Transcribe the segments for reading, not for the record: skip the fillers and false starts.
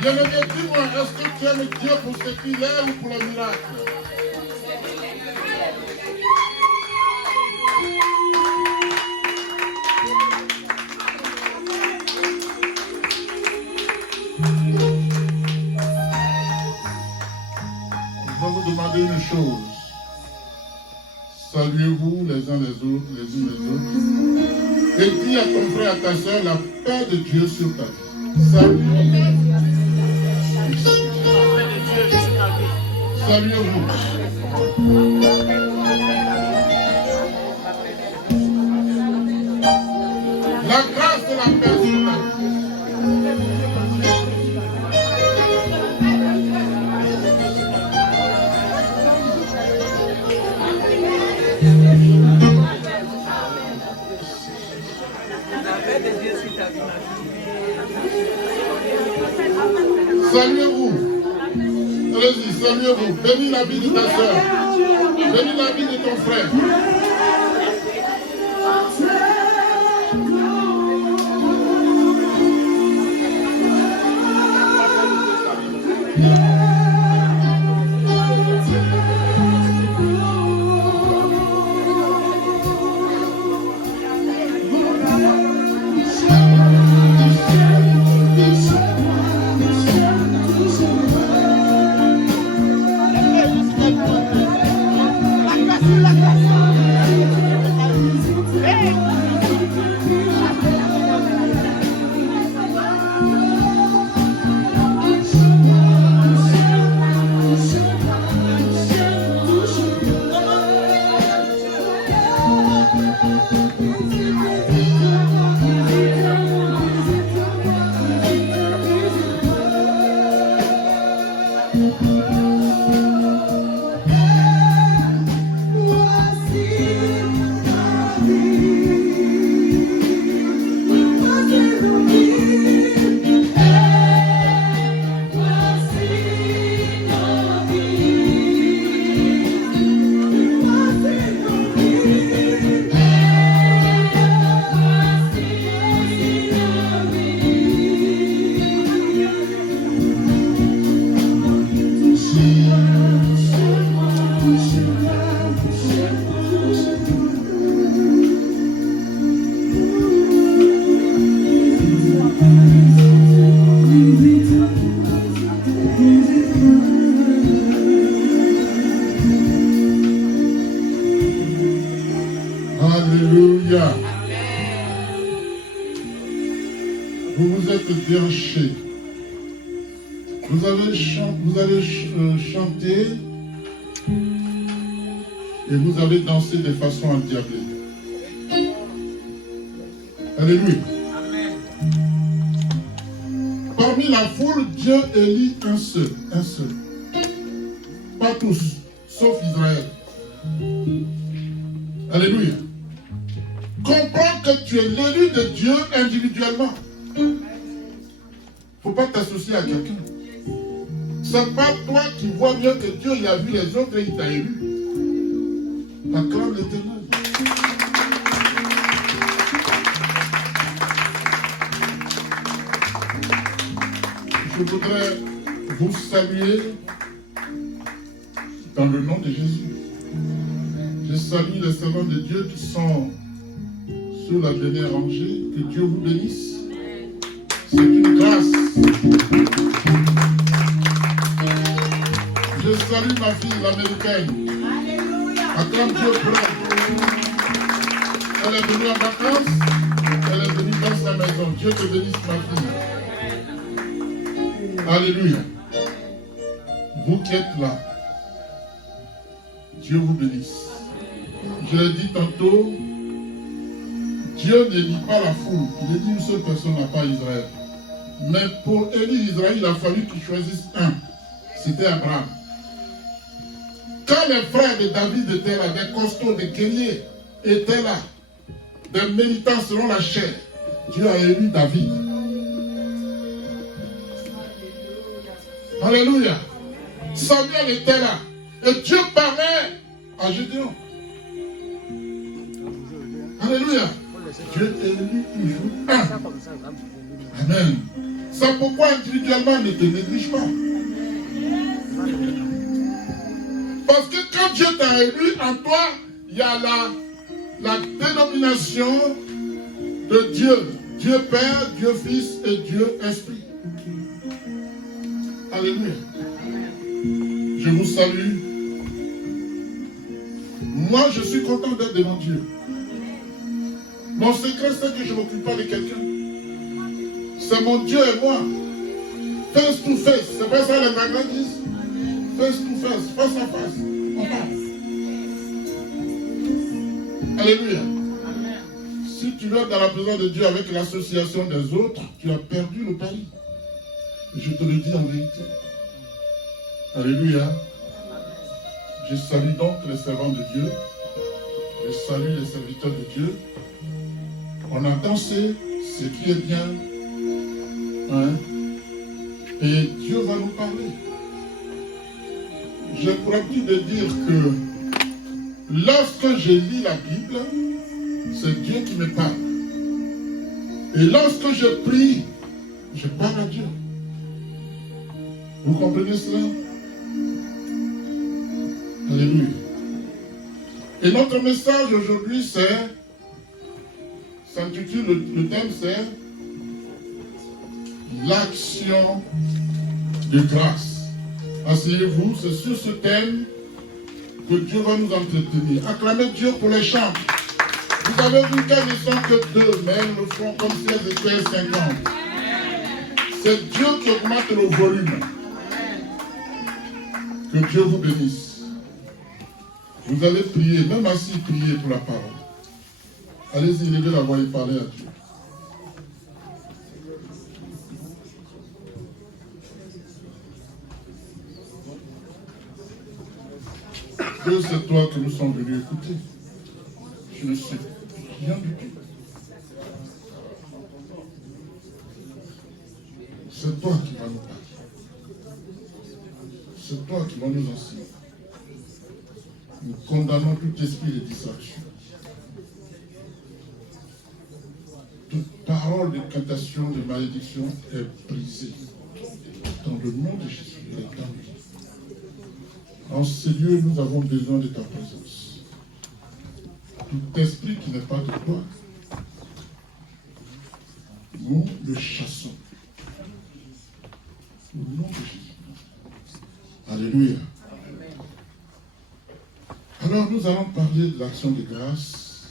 Bien-aimé, dis-moi, est-ce que tu aimes Dieu pour ce qu'il est ou pour le miracle? Je vais vous demander une chose. Saluez-vous les uns les autres, les unes les autres. Et dis à ton frère, à ta soeur, la paix de Dieu sur ta vie. Saluez-vous. Saluez-vous. La grâce de la paix sur ta vie. Saluez-vous. Allez-y, saluez-vous. Bénis la vie de ta soeur. Bénis la vie de ton frère. Alléluia. Vous vous êtes déhanchés. Vous allez chanter et vous allez danser de façon endiablée. Alléluia. Parmi la foule, Dieu élit un seul. Pas tous, sauf Israël. Alléluia. Comprends que tu es l'élu de Dieu individuellement. Il ne faut pas t'associer à quelqu'un. C'est pas toi qui vois mieux que Dieu, il a vu les autres et il t'a élu. Acclame l'Éternel. Je voudrais vous saluer dans le nom de Jésus. Je salue les servants de Dieu qui sont sur la dernière rangée. Que Dieu vous bénisse. C'est une grâce. Je salue ma fille, l'américaine. Acclame Dieu pour elle. Elle est venue en vacances. Elle est venue dans sa maison. Dieu te bénisse, ma fille. Alléluia. Vous qui êtes là, Dieu vous bénisse. Je l'ai dit tantôt, Dieu n'élit pas la foule. Il a dit une seule personne n'a pas Israël. Mais pour élire Israël, il a fallu qu'il choisisse un. C'était Abraham. Quand les frères de David étaient là, des costauds, des guerriers étaient là, des militants selon la chair, Dieu a élu David. Alléluia. Samuel était là. Et Dieu parlait à Gédéon. Alléluia. Dieu élit toujours un. Amen. C'est pourquoi individuellement, ne te néglige pas. Parce que quand Dieu t'a élu, en toi, il y a la dénomination de Dieu. Dieu Père, Dieu Fils et Dieu Esprit. Alléluia. Je vous salue. Moi, je suis content d'être devant Dieu. Mon secret, c'est que je ne m'occupe pas de quelqu'un. C'est mon Dieu et moi. Face to face. C'est pas ça les Anglais disent. Face to face. Face à face. On parle. Alléluia. Si tu vas dans la présence de Dieu avec l'association des autres, tu as perdu le pari. Je te le dis en vérité. Alléluia. Je salue donc les servants de Dieu. Je salue les serviteurs de Dieu. On a dansé, ce qui est bien. Hein? Et Dieu va nous parler. J'ai pour habitude de dire que lorsque je lis la Bible, c'est Dieu qui me parle. Et lorsque je prie, je parle à Dieu. Vous comprenez cela? Alléluia. Et notre message aujourd'hui, s'intitule, le thème c'est l'action de grâce. Asseyez-vous, c'est sur ce thème que Dieu va nous entretenir. Acclamez Dieu pour les chants. Vous avez vu qu'elles ne sont que deux, mais elles le font comme si elles étaient 50. C'est Dieu qui augmente le volume. Que Dieu vous bénisse. Vous allez prier, même assis, prier pour la parole. Allez-y, levez la voix et parlez à Dieu. Dieu, c'est toi que nous sommes venus écouter. Je ne sais rien du tout. C'est toi qui vas nous parler. C'est toi qui vas nous enseigner. Nous condamnons tout esprit de distraction. Toute parole de tentation, de malédiction est brisée. Dans le nom de Jésus, elle est terminée. En ce lieu, nous avons besoin de ta présence. Tout esprit qui n'est pas de toi, nous le chassons. Au nom de Jésus. Alléluia. Alors nous allons parler de l'action de grâce.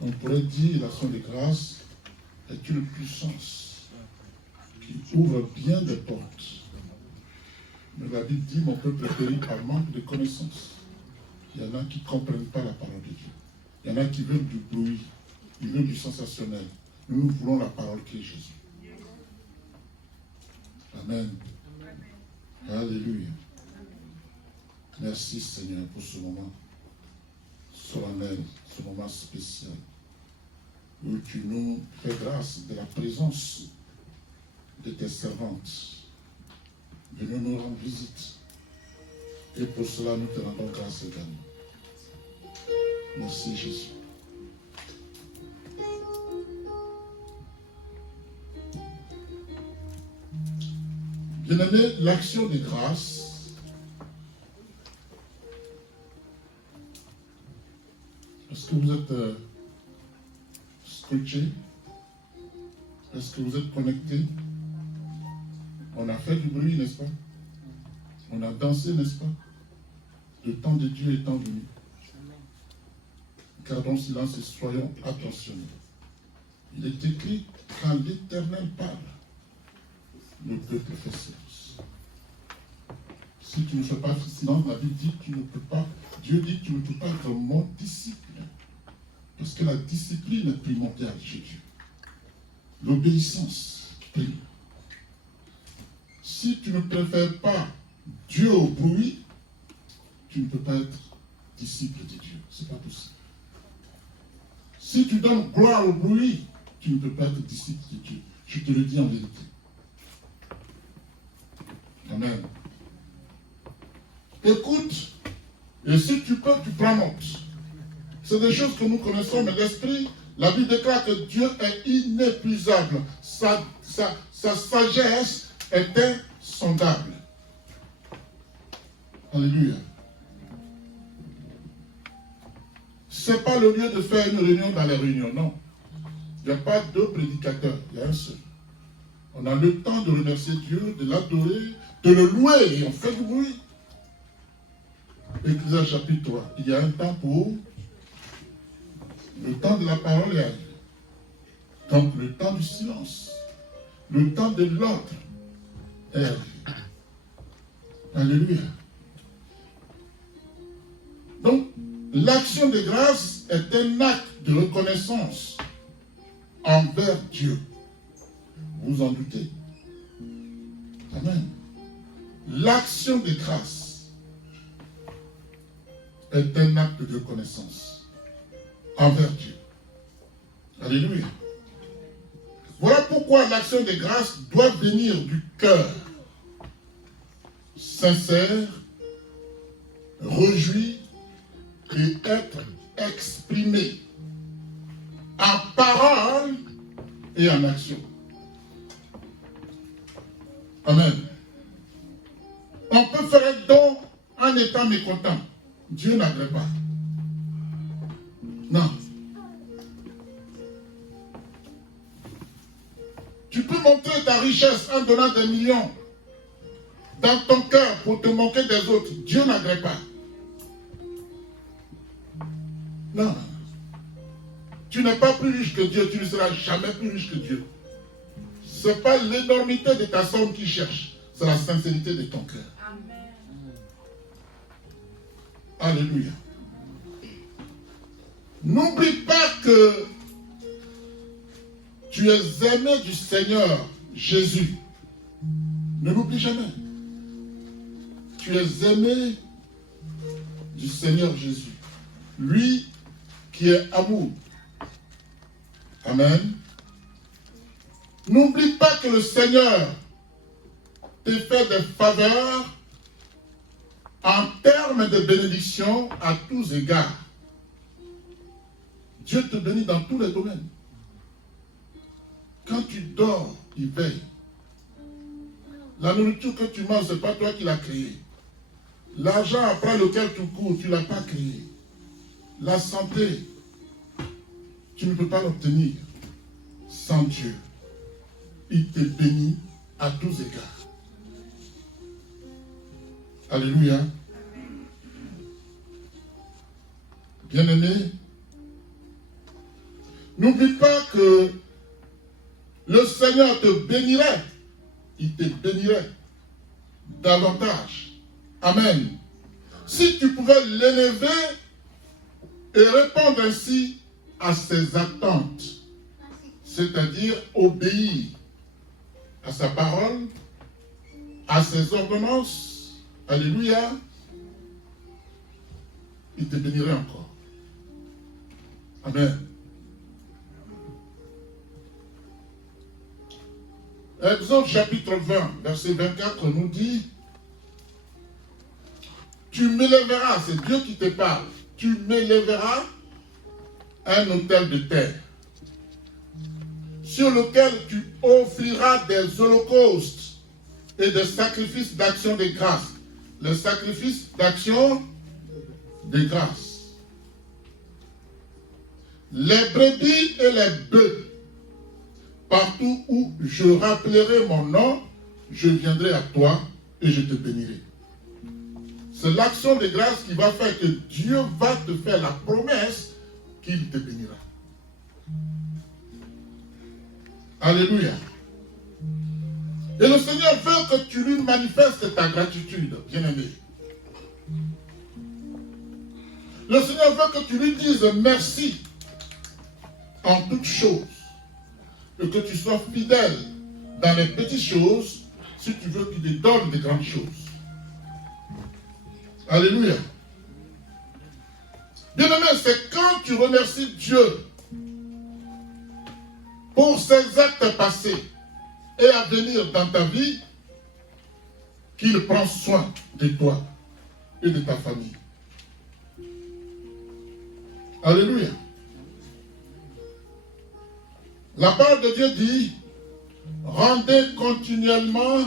On pourrait dire l'action de grâce est une puissance qui ouvre bien des portes. Mais la Bible dit, mon peuple périt par manque de connaissance. Il y en a qui ne comprennent pas la parole de Dieu. Il y en a qui veulent du bruit, ils veulent du sensationnel. Nous voulons la parole qui est Jésus. Amen. Alléluia. Merci Seigneur pour ce moment solennel, ce moment spécial, où tu nous fais grâce de la présence de tes servantes, de nous rendre visite. Et pour cela, nous te rendons grâce également. Merci Jésus. Bien-aimé, l'action de grâce, est-ce que vous êtes scotché? Est-ce que vous êtes connecté? On a fait du bruit, n'est-ce pas? On a dansé, n'est-ce pas? Le temps de Dieu étant venu. Gardons silence et soyons attentionnés. Il est écrit, quand l'Éternel parle, le peuple fait silence. Si tu ne fais pas silence, la Bible dit que tu ne peux pas, Dieu dit que tu ne peux pas être mon disciple. Parce que la discipline est primordiale chez Dieu. L'obéissance prime. Si tu ne préfères pas Dieu au bruit, tu ne peux pas être disciple de Dieu. Ce n'est pas possible. Si tu donnes gloire au bruit, tu ne peux pas être disciple de Dieu. Je te le dis en vérité. Amen. Écoute, et si tu peux, tu prends note. C'est des choses que nous connaissons, mais l'esprit, la Bible déclare que Dieu est inépuisable. Sa sa sagesse était sondable. Alléluia. Ce n'est pas le lieu de faire une réunion dans les réunions, non. Il n'y a pas deux prédicateurs, il y a un seul. On a le temps de remercier Dieu, de l'adorer, de le louer, et on fait du bruit. Ecclésiaste chapitre 3, il y a un temps pour le temps de la parole est arrivé. Donc le temps du silence, le temps de l'ordre est arrivé. Alléluia. Donc, l'action de grâce est un acte de reconnaissance envers Dieu. Vous en doutez. Amen. L'action de grâce est un acte de reconnaissance envers Dieu. Alléluia. Voilà pourquoi l'action de grâce doit venir du cœur sincère, réjoui et être exprimée en parole et en action. Amen. On peut faire un don en étant mécontent. Dieu n'agrée pas. Non. Tu peux montrer ta richesse en donnant des millions dans ton cœur pour te moquer des autres. Dieu n'agrée pas. Non. Tu n'es pas plus riche que Dieu, tu ne seras jamais plus riche que Dieu. Ce n'est pas l'énormité de ta somme qui cherche, c'est la sincérité de ton cœur. Amen. Alléluia. N'oublie pas que tu es aimé du Seigneur Jésus. Ne l'oublie jamais. Tu es aimé du Seigneur Jésus. Lui qui est amour. Amen. N'oublie pas que le Seigneur te fait des faveurs en termes de bénédiction à tous égards. Dieu te bénit dans tous les domaines. Quand tu dors, il veille. La nourriture que tu manges, ce n'est pas toi qui l'as créée. L'argent après lequel tu cours, tu ne l'as pas créé. La santé, tu ne peux pas l'obtenir sans Dieu. Il te bénit à tous égards. Alléluia. Bien-aimé, n'oublie pas que le Seigneur te bénirait. Il te bénirait davantage. Amen. Si tu pouvais l'élever et répondre ainsi à ses attentes, c'est-à-dire obéir à sa parole, à ses ordonnances, alléluia, il te bénirait encore. Amen. Exode chapitre 20, verset 24 nous dit: tu m'élèveras, c'est Dieu qui te parle, tu m'élèveras un autel de terre sur lequel tu offriras des holocaustes et des sacrifices d'action de grâce. Le sacrifice d'action de grâce. Les brebis et les bœufs, partout où je rappellerai mon nom, je viendrai à toi et je te bénirai. C'est l'action de grâce qui va faire que Dieu va te faire la promesse qu'il te bénira. Alléluia. Et le Seigneur veut que tu lui manifestes ta gratitude, bien-aimé. Le Seigneur veut que tu lui dises merci en toutes choses. Et que tu sois fidèle dans les petites choses si tu veux qu'il te donne des grandes choses. Alléluia. Bien-aimé, c'est quand tu remercies Dieu pour ses actes passés et à venir dans ta vie qu'il prend soin de toi et de ta famille. Alléluia. La parole de Dieu dit: rendez continuellement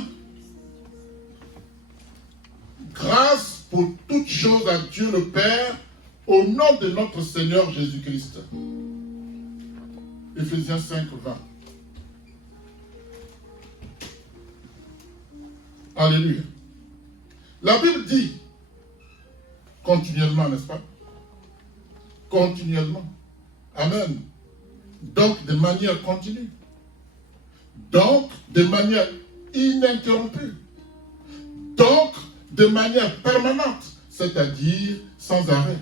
grâce pour toutes choses à Dieu le Père, au nom de notre Seigneur Jésus-Christ. Éphésiens 5, 20. Alléluia. La Bible dit continuellement, n'est-ce pas? Continuellement. Amen. Donc, de manière continue. Donc, de manière ininterrompue. Donc, de manière permanente, c'est-à-dire sans arrêt.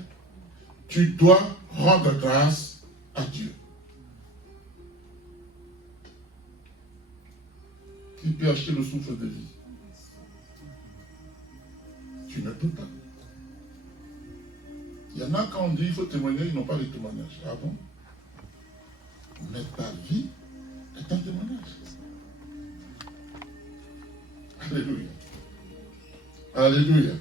Tu dois rendre grâce à Dieu. Qui peut acheter le souffle de vie? Tu ne peux pas. Il y en a quand on dit qu'il faut témoigner, ils n'ont pas de témoignage. Ah bon? Mais ta vie est un témoignage. Alléluia. Alléluia.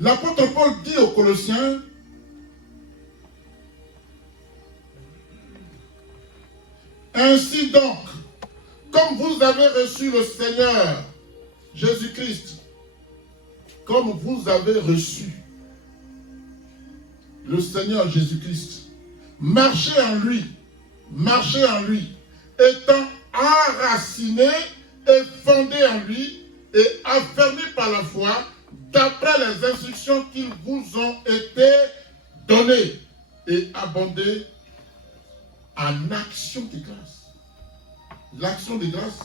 L'apôtre Paul dit aux Colossiens, ainsi donc, comme vous avez reçu le Seigneur Jésus-Christ, comme vous avez reçu le Seigneur Jésus-Christ, marchez en lui, étant enracinés et fondés en lui et affermis par la foi, d'après les instructions qui vous ont été données, et abonder en action de grâce. L'action de grâce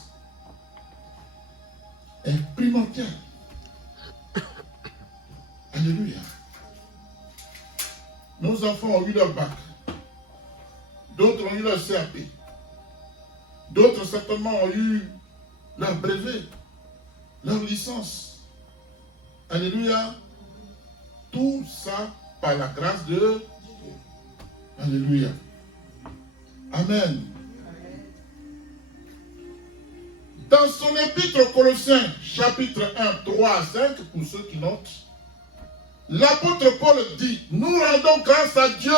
est primordiale. Alléluia. Nos enfants ont eu leur bac. D'autres ont eu leur CAP. D'autres certainement ont eu leur brevet, leur licence. Alléluia. Tout ça par la grâce de Dieu. Alléluia. Amen. Dans son épître aux Colossiens, chapitre 1, 3 à 5, pour ceux qui notent, l'apôtre Paul dit, nous rendons grâce à Dieu,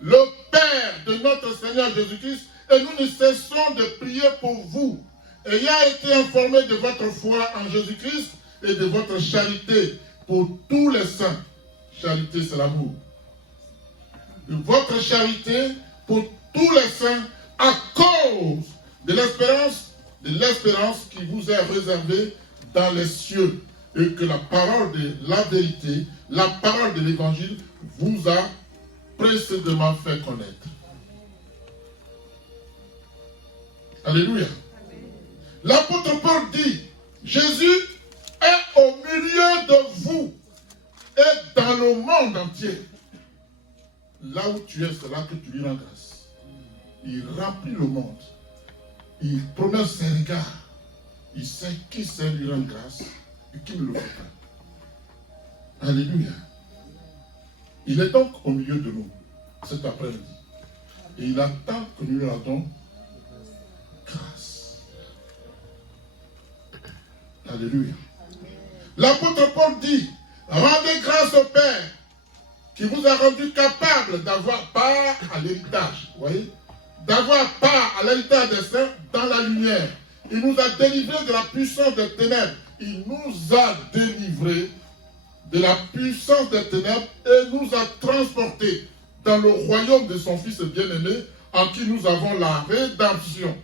le Père de notre Seigneur Jésus-Christ, et nous ne cessons de prier pour vous, ayant été informés de votre foi en Jésus-Christ et de votre charité pour tous les saints. Charité, c'est l'amour. De votre charité pour tous les saints à cause de l'espérance qui vous est réservée dans les cieux, et que la parole de la vérité, la parole de l'évangile vous a précédemment fait connaître. Alléluia. L'apôtre Paul dit, Jésus est au milieu de vous et dans le monde entier. Là où tu es, c'est là que tu lui rends grâce. Il remplit le monde. Il prononce ses regards. Il sait qui sait lui rendre grâce et qui ne le fait pas. Alléluia. Il est donc au milieu de nous cet après-midi. Et il attend que nous lui rendons grâce. Alléluia. L'apôtre Paul dit, rendez grâce au Père qui vous a rendu capable d'avoir part à l'héritage. Vous voyez? D'avoir part à l'héritage des saints dans la lumière. Il nous a délivrés de la puissance des ténèbres. Il nous a délivrés de la puissance des ténèbres et nous a transportés dans le royaume de son Fils bien-aimé, en qui nous avons la rédemption.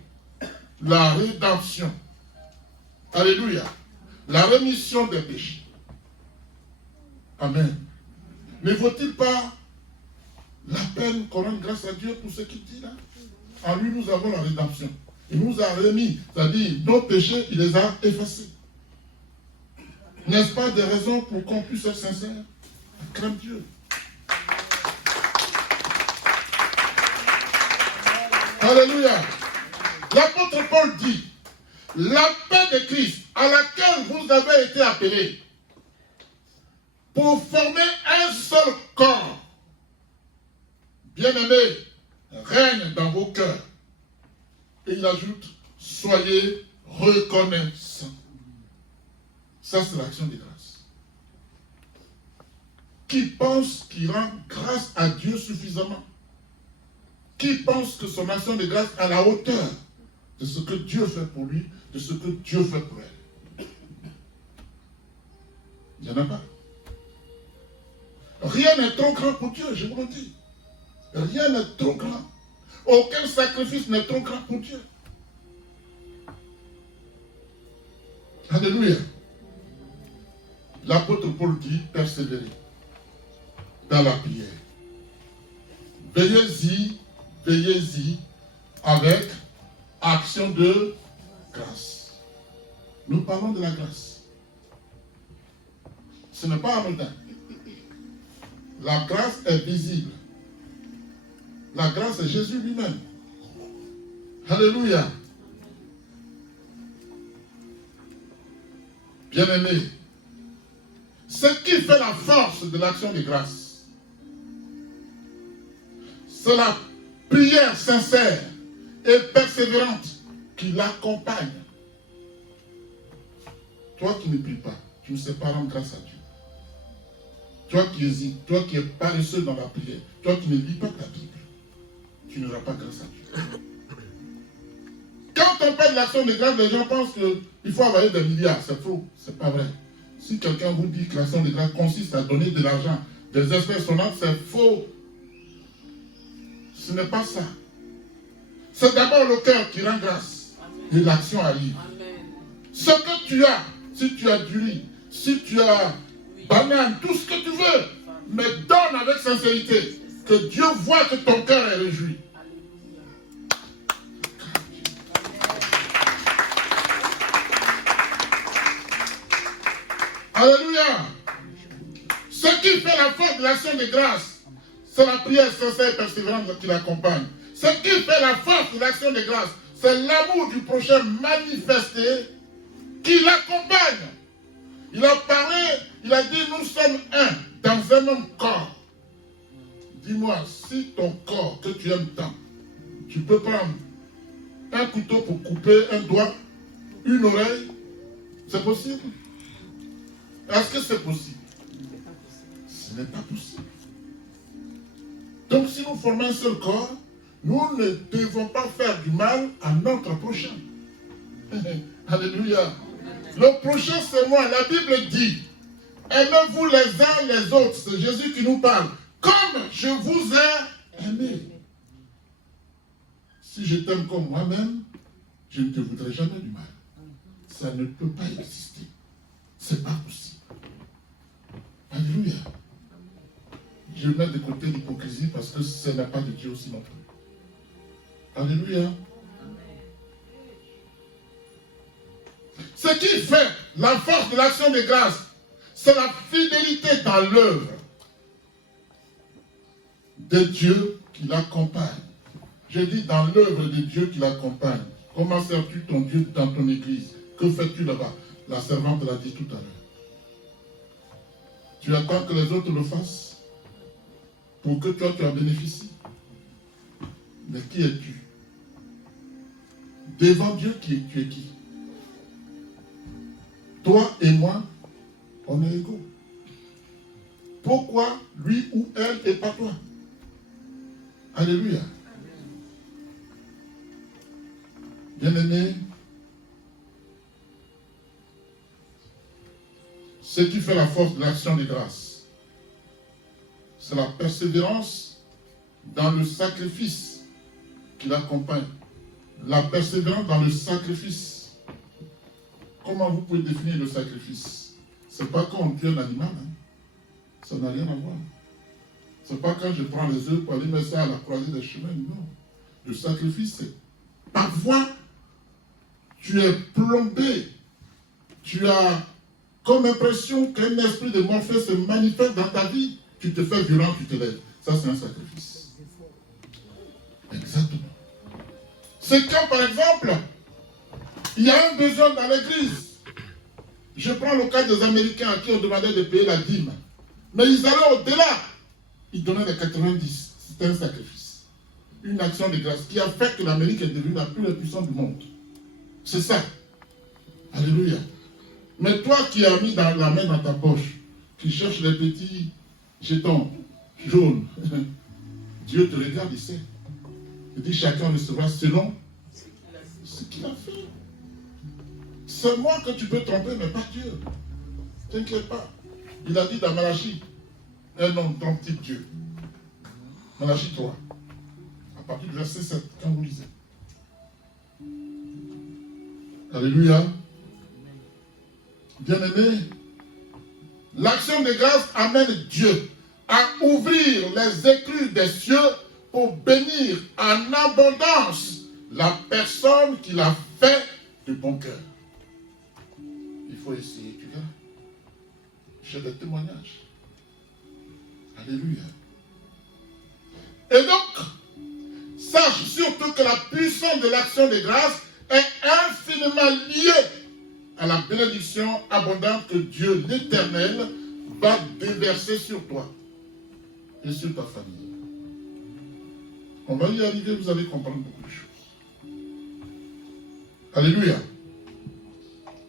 La rédemption. Alléluia. La rémission des péchés. Amen. Ne faut-il pas la peine qu'on rende grâce à Dieu pour ce qu'il dit là? En lui, nous avons la rédemption. Il nous a remis, c'est-à-dire nos péchés, il les a effacés. N'est-ce pas des raisons pour qu'on puisse être sincère? Crains Dieu. Alléluia. L'apôtre Paul dit, la paix de Christ à laquelle vous avez été appelés pour former un seul corps, bien-aimé, règne dans vos cœurs. Et il ajoute, soyez reconnaissants. Ça, c'est l'action de grâce. Qui pense qu'il rend grâce à Dieu suffisamment? qui pense que son action de grâce est à la hauteur de ce que Dieu fait pour lui, de ce que Dieu fait pour elle. Il n'y en a pas. Rien n'est trop grand pour Dieu, je vous le dis. Rien n'est trop grand. Aucun sacrifice n'est trop grand pour Dieu. Alléluia. L'apôtre Paul dit, persévérer dans la prière. Veillez-y avec action de grâce. Nous parlons de la grâce. Ce n'est pas anodin. La grâce est visible. La grâce est Jésus lui-même. Alléluia. Bien-aimé, ce qui fait la force de l'action de grâce, c'est la prière sincère et persévérante qui l'accompagne. Toi qui ne pries pas, tu ne sais pas rendre grâce à Dieu. Toi qui hésites, toi qui es paresseux dans la prière, toi qui ne lis pas ta Bible, tu n'auras pas grâce à Dieu. Quand on parle de l'action de grâce, les gens pensent qu'il faut envoyer des milliards. C'est faux, c'est pas vrai. Si quelqu'un vous dit que l'action de grâce consiste à donner de l'argent, des espèces sonnantes, c'est faux. Ce n'est pas ça. C'est d'abord le cœur qui rend grâce. Et l'action arrive. Amen. Ce que tu as, si tu as du riz, si tu as banane, tout ce que tu veux, mais donne avec sincérité. Que Dieu voit que ton cœur est réjoui. Alléluia. Ce qui fait la force de l'action de grâce, c'est la prière sincère et persévérante qui l'accompagne. Ce qui fait la force de l'action de grâce, c'est l'amour du prochain manifesté qui l'accompagne. Il a parlé, il a dit, nous sommes un, dans un même corps. Dis-moi, si ton corps que tu aimes tant, tu peux prendre un couteau pour couper un doigt, une oreille, c'est possible? Est-ce que c'est possible? Ce n'est pas possible. Donc si nous formons un seul corps, nous ne devons pas faire du mal à notre prochain. Alléluia. Le prochain, c'est moi. La Bible dit, aimez-vous les uns les autres. C'est Jésus qui nous parle. Comme je vous ai aimé. Si je t'aime comme moi-même, je ne te voudrais jamais du mal. Ça ne peut pas exister. C'est pas possible. Alléluia. Je mets de côté l'hypocrisie parce que ce n'est pas de Dieu aussi non plus. Alléluia. Ce qui fait la force de l'action de grâce, c'est la fidélité dans l'œuvre de Dieu qui l'accompagne. Je dis dans l'œuvre de Dieu qui l'accompagne. Comment sers-tu ton Dieu dans ton église? Que fais-tu là-bas? La servante l'a dit tout à l'heure. Tu attends que les autres le fassent pour que toi tu en bénéficies. Mais qui es-tu? Devant Dieu, tu es qui? Toi et moi, on est égaux. Pourquoi lui ou elle et pas toi? Alléluia. Bien-aimé, ce qui fait la force de l'action de grâce, c'est la persévérance dans le sacrifice qui l'accompagne. La persévérance dans le sacrifice. Comment vous pouvez définir le sacrifice? Ce n'est pas quand on tue un animal. Ça n'a rien à voir. Ce n'est pas quand je prends les œufs pour aller mettre ça à la croisée des chemins. Non. Le sacrifice, c'est parfois tu es plombé. Tu as comme impression qu'un esprit de Morphée se manifeste dans ta vie. Tu te fais violent, tu te lèves. Ça, c'est un sacrifice. Exactement. C'est quand, par exemple, il y a un besoin dans l'église. Je prends le cas des Américains à qui on demandait de payer la dîme. Mais ils allaient au-delà. Ils donnaient les 90. C'était un sacrifice. Une action de grâce qui a fait que l'Amérique est devenue la plus puissante du monde. C'est ça. Alléluia. Mais toi qui as mis la main dans ta poche, qui cherches les petits jetons jaunes, Dieu te regarde, il sait. Il dit chacun recevra selon ce qu'il a fait. C'est moi que tu peux tromper, mais pas Dieu. T'inquiète pas. Il a dit dans Malachie, un homme trompe-t-il Dieu. Malachie 3, à partir du verset 7, quand vous lisez. Alléluia. Bien-aimé, l'action de grâce amène Dieu à ouvrir les éclus des cieux pour bénir en abondance la personne qu'il a fait de bon cœur. Il faut essayer, tu verras. J'ai des témoignages. Alléluia. Et donc, sache surtout que la puissance de l'action de grâce est infiniment liée à la bénédiction abondante que Dieu l'Éternel va déverser sur toi et sur ta famille. On va y arriver, vous allez comprendre beaucoup de choses. Alléluia.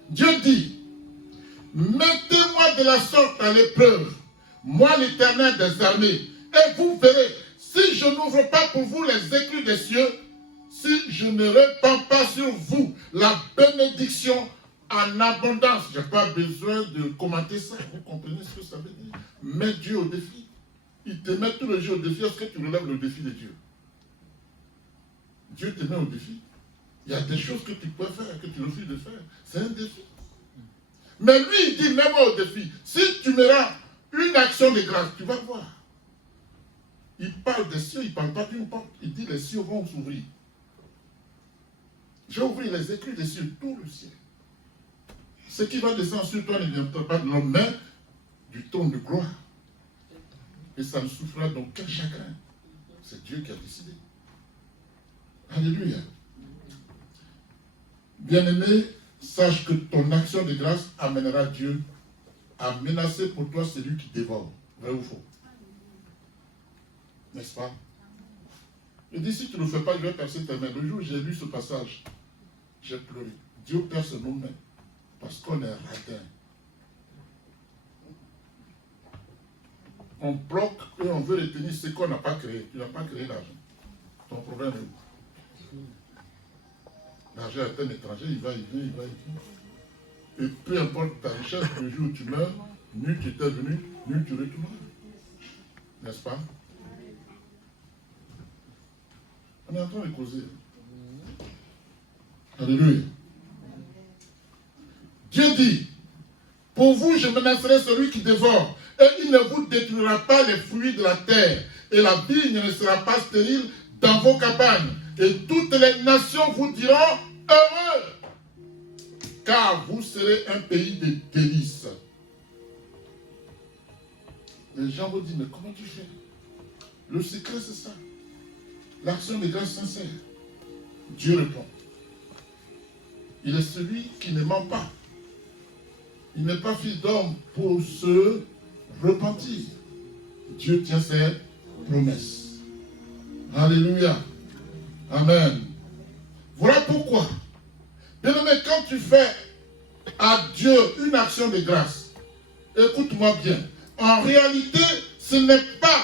Dieu dit, mettez-moi de la sorte à l'épreuve, moi l'Éternel des armées, et vous verrez, si je n'ouvre pas pour vous les éclus des cieux, si je ne répands pas sur vous la bénédiction en abondance. Je n'ai pas besoin de commenter ça, vous comprenez ce que ça veut dire? Mets Dieu au défi. Il te met tout le jour au défi, est-ce que tu relèves le défi de Dieu? Dieu te met au défi. Il y a des choses que tu peux faire, que tu refuses de faire. C'est un défi. Mais lui, il dit, mets-moi au défi. Si tu me rends une action de grâce, tu vas voir. Il parle des cieux, il ne parle pas d'une porte. Il dit, les cieux vont s'ouvrir. Je vais ouvrir les éclus des cieux, tout le ciel. Ce qui va descendre sur toi ne viendra pas de l'homme, mais du trône de gloire. Et ça ne souffrira d'aucun chagrin. C'est Dieu qui a décidé. Alléluia. Bien-aimé, sache que ton action de grâce amènera Dieu à menacer pour toi celui qui dévore. Vrai ou faux? N'est-ce pas? Il dit, si tu ne le fais pas, je vais percer tes mains. Le jour où j'ai lu ce passage, j'ai pleuré. Dieu perce nos mains parce qu'on est radin. On bloque et on veut retenir ce qu'on n'a pas créé. Tu n'as pas créé l'argent. Ton problème est où? L'argent est un étranger, il va, il vient, il va, il vient. Et peu importe ta richesse, le jour où tu meurs, nul tu étais venu, nul tu retourneras. N'est-ce pas? On est en train de causer. Alléluia. Dieu dit, pour vous, je menacerai celui qui dévore, et il ne vous détruira pas les fruits de la terre, et la vigne ne sera pas stérile dans vos campagnes, et toutes les nations vous diront heureux, car vous serez un pays de délices. Les gens vous disent, mais comment tu fais? Le secret, c'est ça. L'action de grâce sincère. Dieu répond. Il est celui qui ne ment pas. Il n'est pas fils d'homme pour se repentir. Dieu tient ses promesses. Alléluia. Amen. Voilà pourquoi, bien-aimé, quand tu fais à Dieu une action de grâce, écoute-moi bien, en réalité, ce n'est pas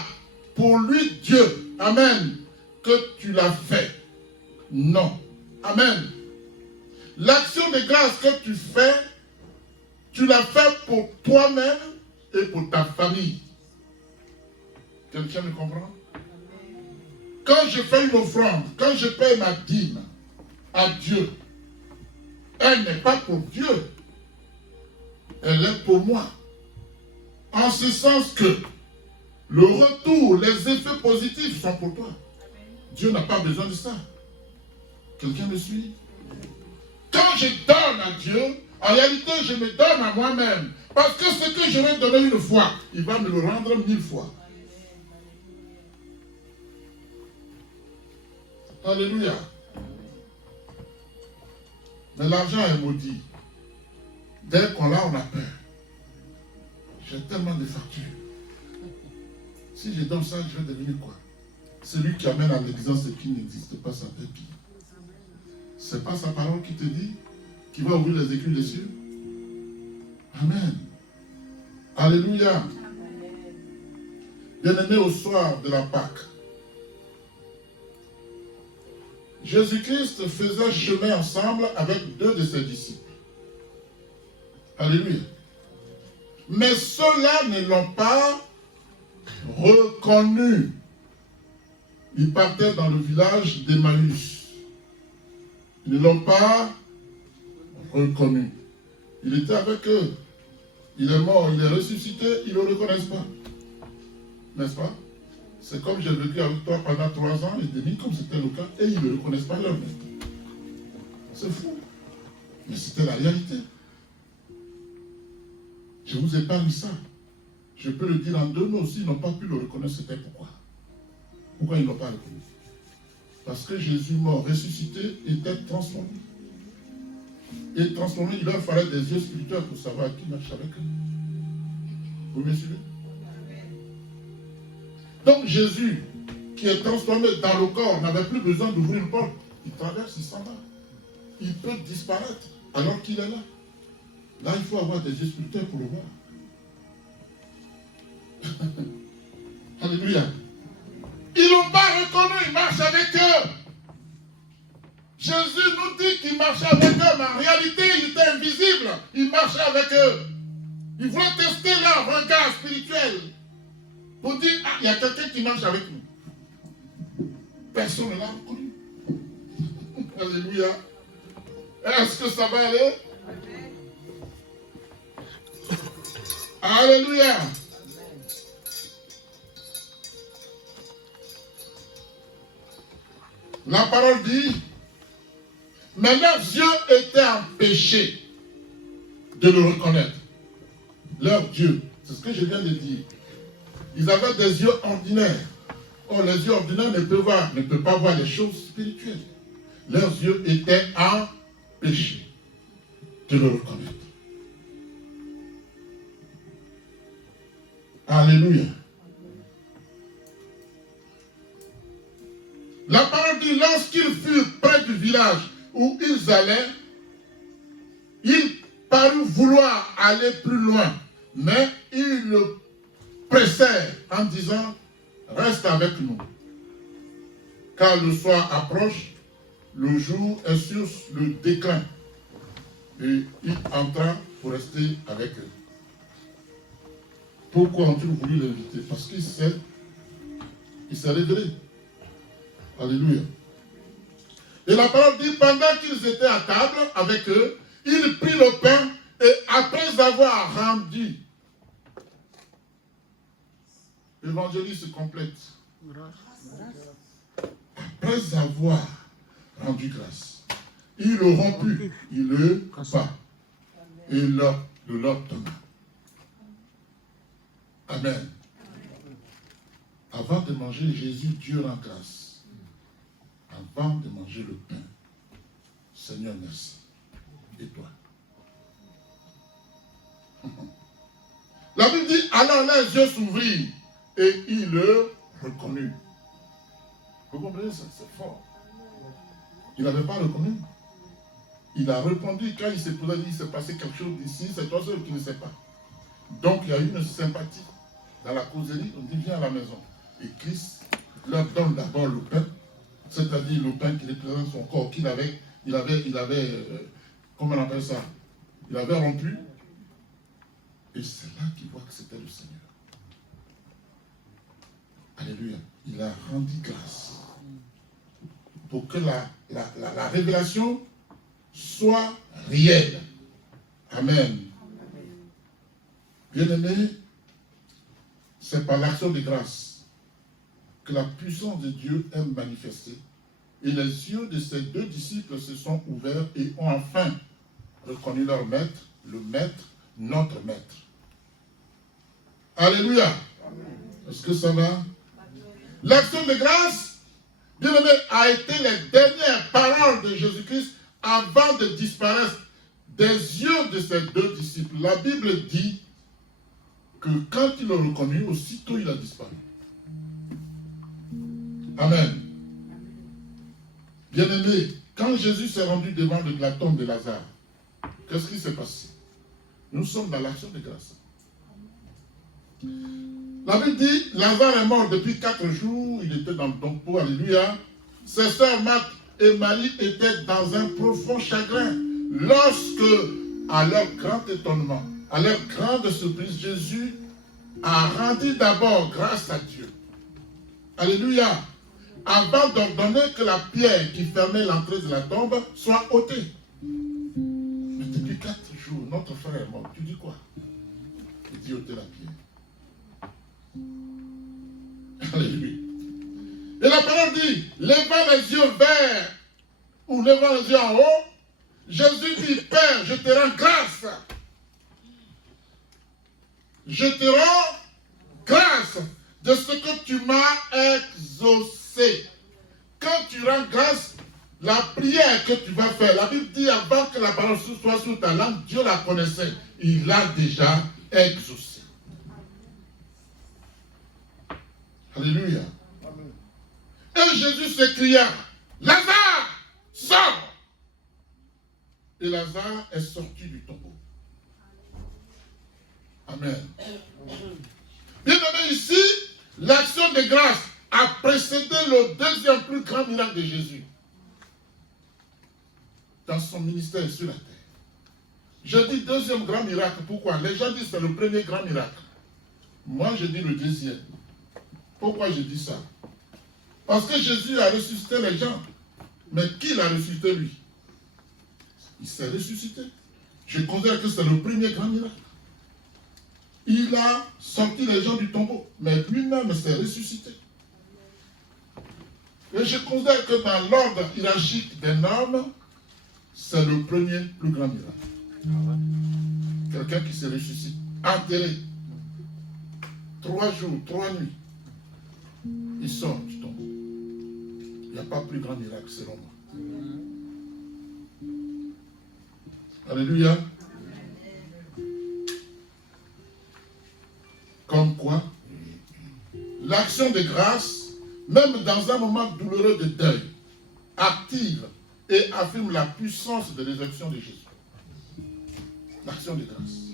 pour lui Dieu, amen, que tu l'as fait. Non. Amen. L'action de grâce que tu fais, tu l'as fait pour toi-même et pour ta famille. Quelqu'un me comprend? Quand je fais une offrande, quand je paye ma dîme à Dieu, elle n'est pas pour Dieu. Elle est pour moi. En ce sens que le retour, les effets positifs sont pour toi. Dieu n'a pas besoin de ça. Quelqu'un me suit? Quand je donne à Dieu, en réalité, je me donne à moi-même. Parce que ce que je vais donner une fois, il va me le rendre 1000 fois. Alléluia. Mais l'argent est maudit. Dès qu'on l'a, on a peur. J'ai tellement de factures. Si je donne ça, je vais devenir quoi? Celui qui amène à l'existence ce qui n'existe pas, ça fait pire. C'est pas sa parole qui te dit qu'il va ouvrir les éclus des cieux? Amen. Alléluia. Bien-aimé, au soir de la Pâque, Jésus-Christ faisait chemin ensemble avec 2 de ses disciples. Alléluia. Mais ceux-là ne l'ont pas reconnu. Ils partaient dans le village d'Emmaüs. Ils ne l'ont pas reconnu. Il était avec eux. Il est mort, il est ressuscité, ils ne le reconnaissent pas. N'est-ce pas? C'est comme j'ai vécu avec toi pendant 3 ans et demi, comme c'était le cas, et ils ne reconnaissent pas leur maître. C'est fou. Mais c'était la réalité. Je vous épargne ça. Je peux le dire en 2 mots aussi, ils n'ont pas pu le reconnaître, c'était pourquoi. Pourquoi ils ne l'ont pas reconnu? Parce que Jésus mort, ressuscité, était transformé. Et transformé, il leur fallait des yeux spirituels pour savoir qui marche avec eux. Vous me suivez? Donc Jésus, qui est transformé dans le corps, n'avait plus besoin d'ouvrir une porte. Il traverse, il s'en va. Il peut disparaître alors qu'il est là. Là, il faut avoir des yeux spirituels pour le voir. Alléluia. Ils n'ont pas reconnu, il marche avec eux. Jésus nous dit qu'il marchait avec eux, mais en réalité, il était invisible. Il marchait avec eux. Il voulait tester leur regard spirituel pour dire, ah, il y a quelqu'un qui marche avec nous. Personne ne l'a reconnu. Alléluia. Est-ce que ça va aller? Alléluia. La parole dit, mais leurs yeux étaient empêchés de le reconnaître. Leurs yeux, c'est ce que je viens de dire. Ils avaient des yeux ordinaires. Or, les yeux ordinaires ne peuvent pas voir les choses spirituelles. Leurs yeux étaient empêchés de le reconnaître. Alléluia. La parole dit, lorsqu'ils furent près du village où ils allaient, ils parurent vouloir aller plus loin, mais ils le pressèrent en disant, reste avec nous, car le soir approche, le jour est sur le déclin. Et il entra pour rester avec eux. Pourquoi ont-ils voulu l'inviter? Parce qu'il s'est révélé. Alléluia. Et la parole dit, pendant qu'ils étaient à table avec eux, il prit le pain et après avoir rendu, l'évangile se complète. Après avoir rendu grâce, il le romput, il le coupa et le leur donna. Amen. Avant de manger, Jésus, Dieu rend grâce. Avant de manger le pain, Seigneur, merci. Et toi? La Bible dit, alors les yeux s'ouvrirent et il le reconnut. Vous comprenez ça? C'est fort. Il n'avait pas reconnu. Il a répondu quand il s'est posé, il s'est passé quelque chose ici, c'est toi seul qui ne sais pas. Donc il y a eu une sympathie dans la causerie, on dit viens à la maison. Et Christ leur donne d'abord le pain, c'est-à-dire le pain qui représente son corps, il avait, comment on appelle ça? Il avait rompu. Et c'est là qu'il voit que c'était le Seigneur. Alléluia. Il a rendu grâce. Pour que la révélation soit réelle. Amen. Bien-aimés, c'est par l'action de grâce que la puissance de Dieu est manifestée. Et les yeux de ces 2 disciples se sont ouverts et ont enfin reconnu leur maître, le maître, notre maître. Alléluia. Est-ce que ça va? L'action de grâce, bien aimé, a été les dernières paroles de Jésus-Christ avant de disparaître des yeux de ces 2 disciples. La Bible dit que quand il l'a reconnu, aussitôt il a disparu. Amen. Bien-aimé, quand Jésus s'est rendu devant la tombe de Lazare, qu'est-ce qui s'est passé? Nous sommes dans l'action de grâce. La Bible dit, Lazare est mort depuis 4 jours, il était dans le tombeau, alléluia. Ses sœurs Marthe et Marie étaient dans un profond chagrin. Lorsque, à leur grand étonnement, à leur grande surprise, Jésus a rendu d'abord grâce à Dieu. Alléluia. Avant d'ordonner que la pierre qui fermait l'entrée de la tombe soit ôtée. Mais depuis 4 jours, notre frère est mort. Tu dis quoi? Il dit ôter la pierre. Alléluia. Et la parole dit, levant les yeux vers, ou levant les yeux en haut, Jésus dit, Père, je te rends grâce. Je te rends grâce de ce que tu m'as exaucé. Quand tu rends grâce, la prière que tu vas faire, la Bible dit avant que la parole soit sous ta langue, Dieu la connaissait. Il l'a déjà exaucé. Alléluia. Et Jésus s'écria, Lazare, sors! Et Lazare est sorti du tombeau. Amen. Bien aimé, ici, l'action de grâce a précédé le deuxième plus grand miracle de Jésus dans son ministère sur la terre. Je dis deuxième grand miracle, pourquoi? Les gens disent que c'est le premier grand miracle. Moi, je dis le deuxième. Pourquoi je dis ça? Parce que Jésus a ressuscité les gens. Mais qui l'a ressuscité lui? Il s'est ressuscité. Je considère que c'est le premier grand miracle. Il a sorti les gens du tombeau, mais lui-même s'est ressuscité. Et je considère que dans l'ordre hiérarchique des normes, c'est le premier plus grand miracle. Quelqu'un qui se ressuscite, enterré, 3 jours, 3 nuits, il sort du tombeau. Il n'y a pas plus grand miracle selon moi. Alléluia. Comme quoi, l'action de grâce, même dans un moment douloureux de deuil, active et affirme la puissance de l'élection de Jésus. L'action de grâce.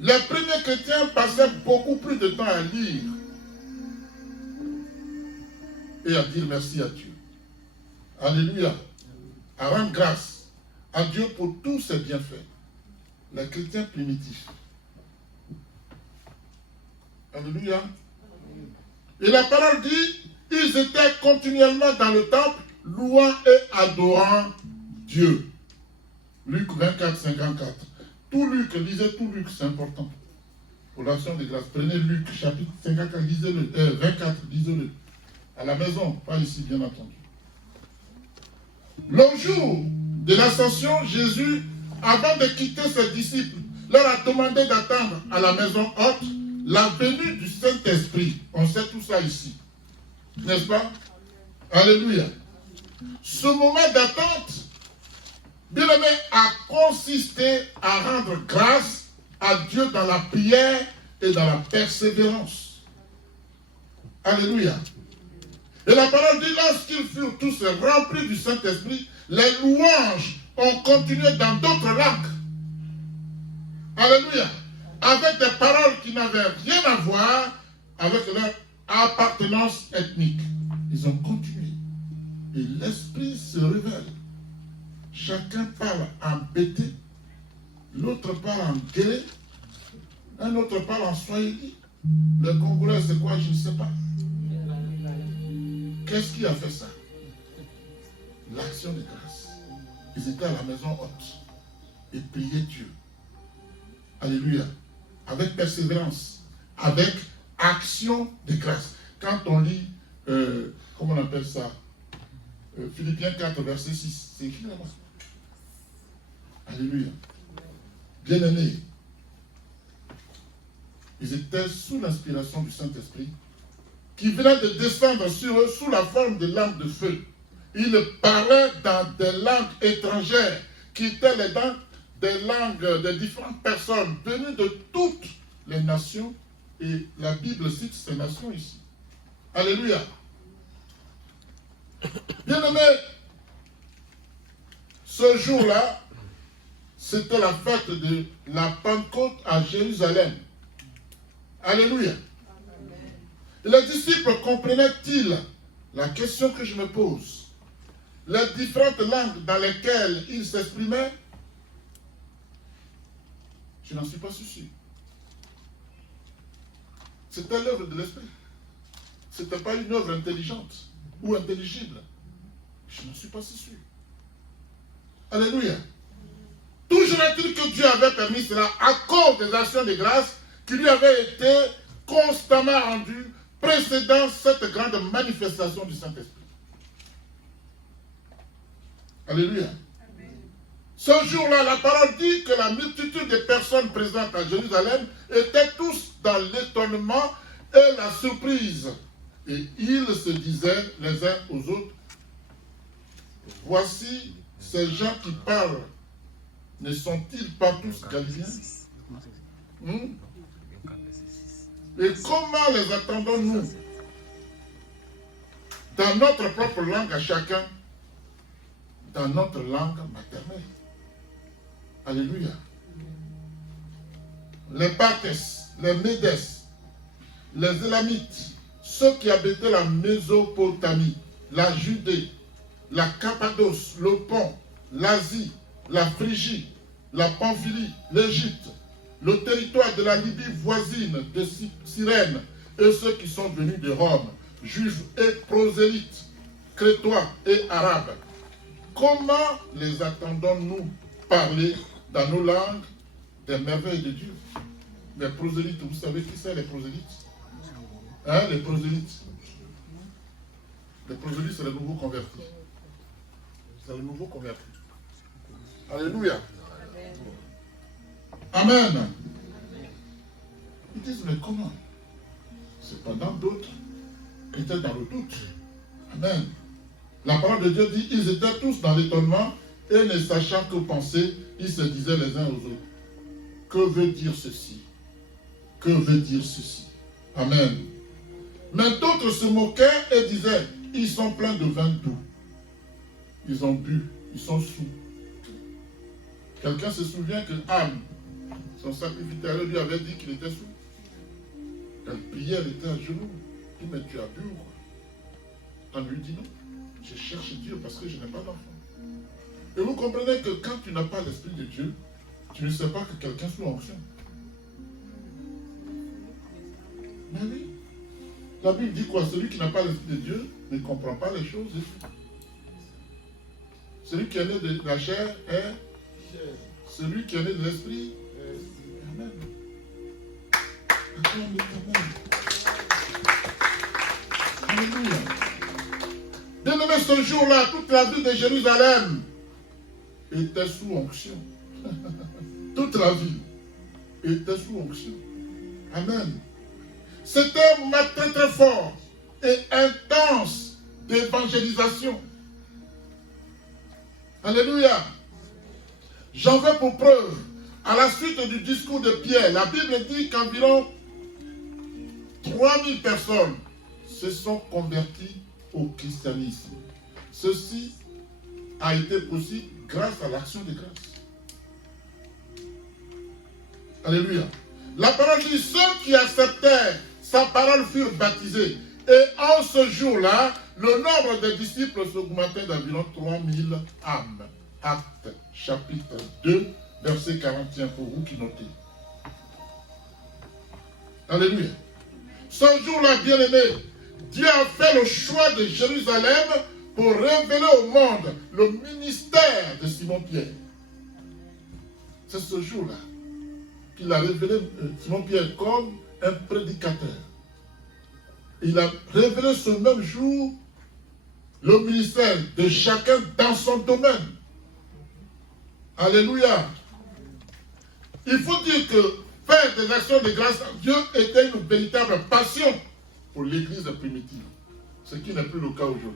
Les premiers chrétiens passaient beaucoup plus de temps à lire et à dire merci à Dieu. Alléluia. À rendre grâce à Dieu pour tous ses bienfaits. Les chrétiens primitifs. Alléluia. Et la parole dit, ils étaient continuellement dans le temple, louant et adorant Dieu. Luc 24, 54. Tout Luc, lisez tout Luc, c'est important. Pour l'action de grâce. Prenez Luc, chapitre 54, lisez-le. 24, lisez-le. À la maison, pas ici, bien entendu. Le jour de l'ascension, Jésus, avant de quitter ses disciples, leur a demandé d'attendre à la maison haute la venue du Saint-Esprit. On sait tout ça ici. N'est-ce pas? Alléluia. Ce moment d'attente, bien aimé, a consisté à rendre grâce à Dieu dans la prière et dans la persévérance. Alléluia. Et la parole dit, lorsqu'ils furent tous remplis du Saint-Esprit, les louanges ont continué dans d'autres langues. Alléluia. Avec des paroles qui n'avaient rien à voir avec leur appartenance ethnique. Ils ont continué. Et l'Esprit se révèle. Chacun parle en bété, l'autre parle en guélé, un autre parle en swahili. Le Congolais, c'est quoi? Je ne sais pas. Qu'est-ce qui a fait ça? L'action de grâce. Ils étaient à la maison haute et priaient Dieu. Alléluia. Avec persévérance, avec action de grâce. Quand on lit, comment on appelle ça? Philippiens 4, verset 6. C'est écrit là-bas. Alléluia. Bien-aimés, ils étaient sous l'inspiration du Saint-Esprit qui venait de descendre sur eux sous la forme de lampes de feu. Ils parlaient dans des langues étrangères qui étaient des langues de différentes personnes venues de toutes les nations. Et la Bible cite ces nations ici. Alléluia. Bien-aimés, ce jour-là, c'était la fête de la Pentecôte à Jérusalem. Alléluia. Les disciples comprenaient-ils la question que je me pose? Les différentes langues dans lesquelles ils s'exprimaient? Je n'en suis pas sûr. C'était l'œuvre de l'Esprit. Ce n'était pas une œuvre intelligente ou intelligible. Je n'en suis pas si sûr. Alléluia. Toujours est-il que Dieu avait permis cela à cause des actions de grâce qui lui avaient été constamment rendues précédant cette grande manifestation du Saint-Esprit. Alléluia. Ce jour-là, la parole dit que la multitude des personnes présentes à Jérusalem étaient tous dans l'étonnement et la surprise. Et ils se disaient les uns aux autres, voici ces gens qui parlent, ne sont-ils pas tous Galiléens? Et comment les attendons-nous? Dans notre propre langue à chacun, dans notre langue maternelle. Alléluia. Les Parthes, les Médès, les Élamites, ceux qui habitaient la Mésopotamie, la Judée, la Cappadoce, le Pont, l'Asie, la Phrygie, la Pamphylie, l'Égypte, le territoire de la Libye voisine de Cyrène et ceux qui sont venus de Rome, juifs et prosélytes, crétois et arabes. Comment les attendons-nous parler dans nos langues des merveilles de Dieu? Les prosélytes, vous savez qui c'est les prosélytes? Hein, les prosélytes? Les prosélytes, c'est les nouveaux convertis. C'est les nouveaux convertis. Alléluia. Amen. Ils disent, mais comment? Cependant, d'autres étaient dans le doute. Amen. La parole de Dieu dit, ils étaient tous dans l'étonnement et ne sachant que penser, ils se disaient les uns aux autres, que veut dire ceci? Que veut dire ceci? Amen. Mais d'autres se moquaient et disaient, ils sont pleins de vin doux. Ils ont bu, ils sont sous. Quelqu'un se souvient que Anne, son sacrificateur, lui avait dit qu'il était sous. Elle priait, elle était à genoux. Il dit, mais tu as bu ou quoi? On lui dit non. Je cherche Dieu parce que je n'ai pas d'enfant. Et vous comprenez que quand tu n'as pas l'Esprit de Dieu, tu ne sais pas que quelqu'un sous onction. Mais oui. La Bible dit quoi? Celui qui n'a pas l'Esprit de Dieu ne comprend pas les choses. Celui qui est né de la chair est celui qui est né de l'Esprit. Amen. Amen. Alléluia. Bien-aimé, ce jour-là, toute la ville de Jérusalem était sous onction. Toute la ville était sous onction. Amen. C'était un matin très fort et intense d'évangélisation. Alléluia. J'en veux pour preuve, à la suite du discours de Pierre, la Bible dit qu'environ 3000 personnes se sont converties au christianisme. Ceci a été possible grâce à l'action de grâce. Alléluia. La parole dit, ceux qui acceptèrent sa parole furent baptisés. Et en ce jour-là, le nombre des disciples s'augmentait d'environ 3000 âmes. Actes, chapitre 2, verset 41, pour vous qui notez. Alléluia. Ce jour-là, bien-aimé, Dieu a fait le choix de Jérusalem pour révéler au monde le ministère de Simon-Pierre. C'est ce jour-là qu'il a révélé Simon-Pierre comme un prédicateur. Il a révélé ce même jour le ministère de chacun dans son domaine. Alléluia. Il faut dire que faire des actions de grâce à Dieu était une véritable passion pour l'église primitive. Ce qui n'est plus le cas aujourd'hui.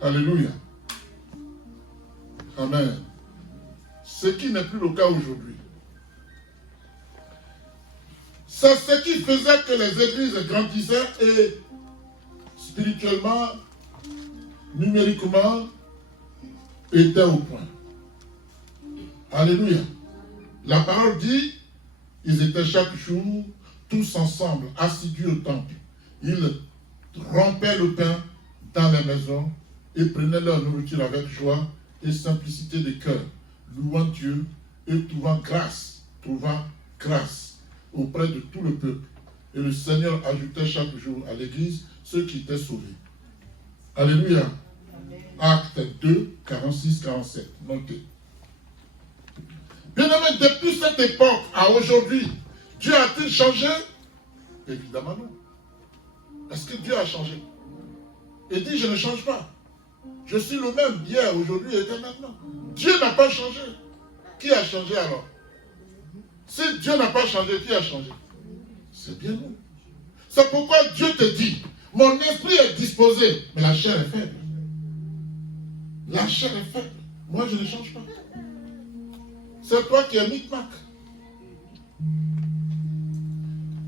Alléluia. Amen. Ce qui n'est plus le cas aujourd'hui. C'est ce qui faisait que les églises grandissaient et spirituellement, numériquement, étaient au point. Alléluia. La parole dit, ils étaient chaque jour tous ensemble, assidus au temple, ils rompaient le pain dans les maisons et prenaient leur nourriture avec joie et simplicité de cœur, louant Dieu et trouvant grâce auprès de tout le peuple. Et le Seigneur ajoutait chaque jour à l'église ceux qui étaient sauvés. Alléluia. Acte 2, 46, 47. Notez. Bien aimé, depuis cette époque à aujourd'hui, Dieu a-t-il changé? Évidemment non. Est-ce que Dieu a changé? Il dit, je ne change pas. Je suis le même hier, aujourd'hui et éternellement. Dieu n'a pas changé. Qui a changé alors? Si Dieu n'a pas changé, qui a changé? C'est bien nous. C'est pourquoi Dieu te dit, mon esprit est disposé, mais la chair est faible. La chair est faible. Moi, je ne change pas. C'est toi qui es micmac.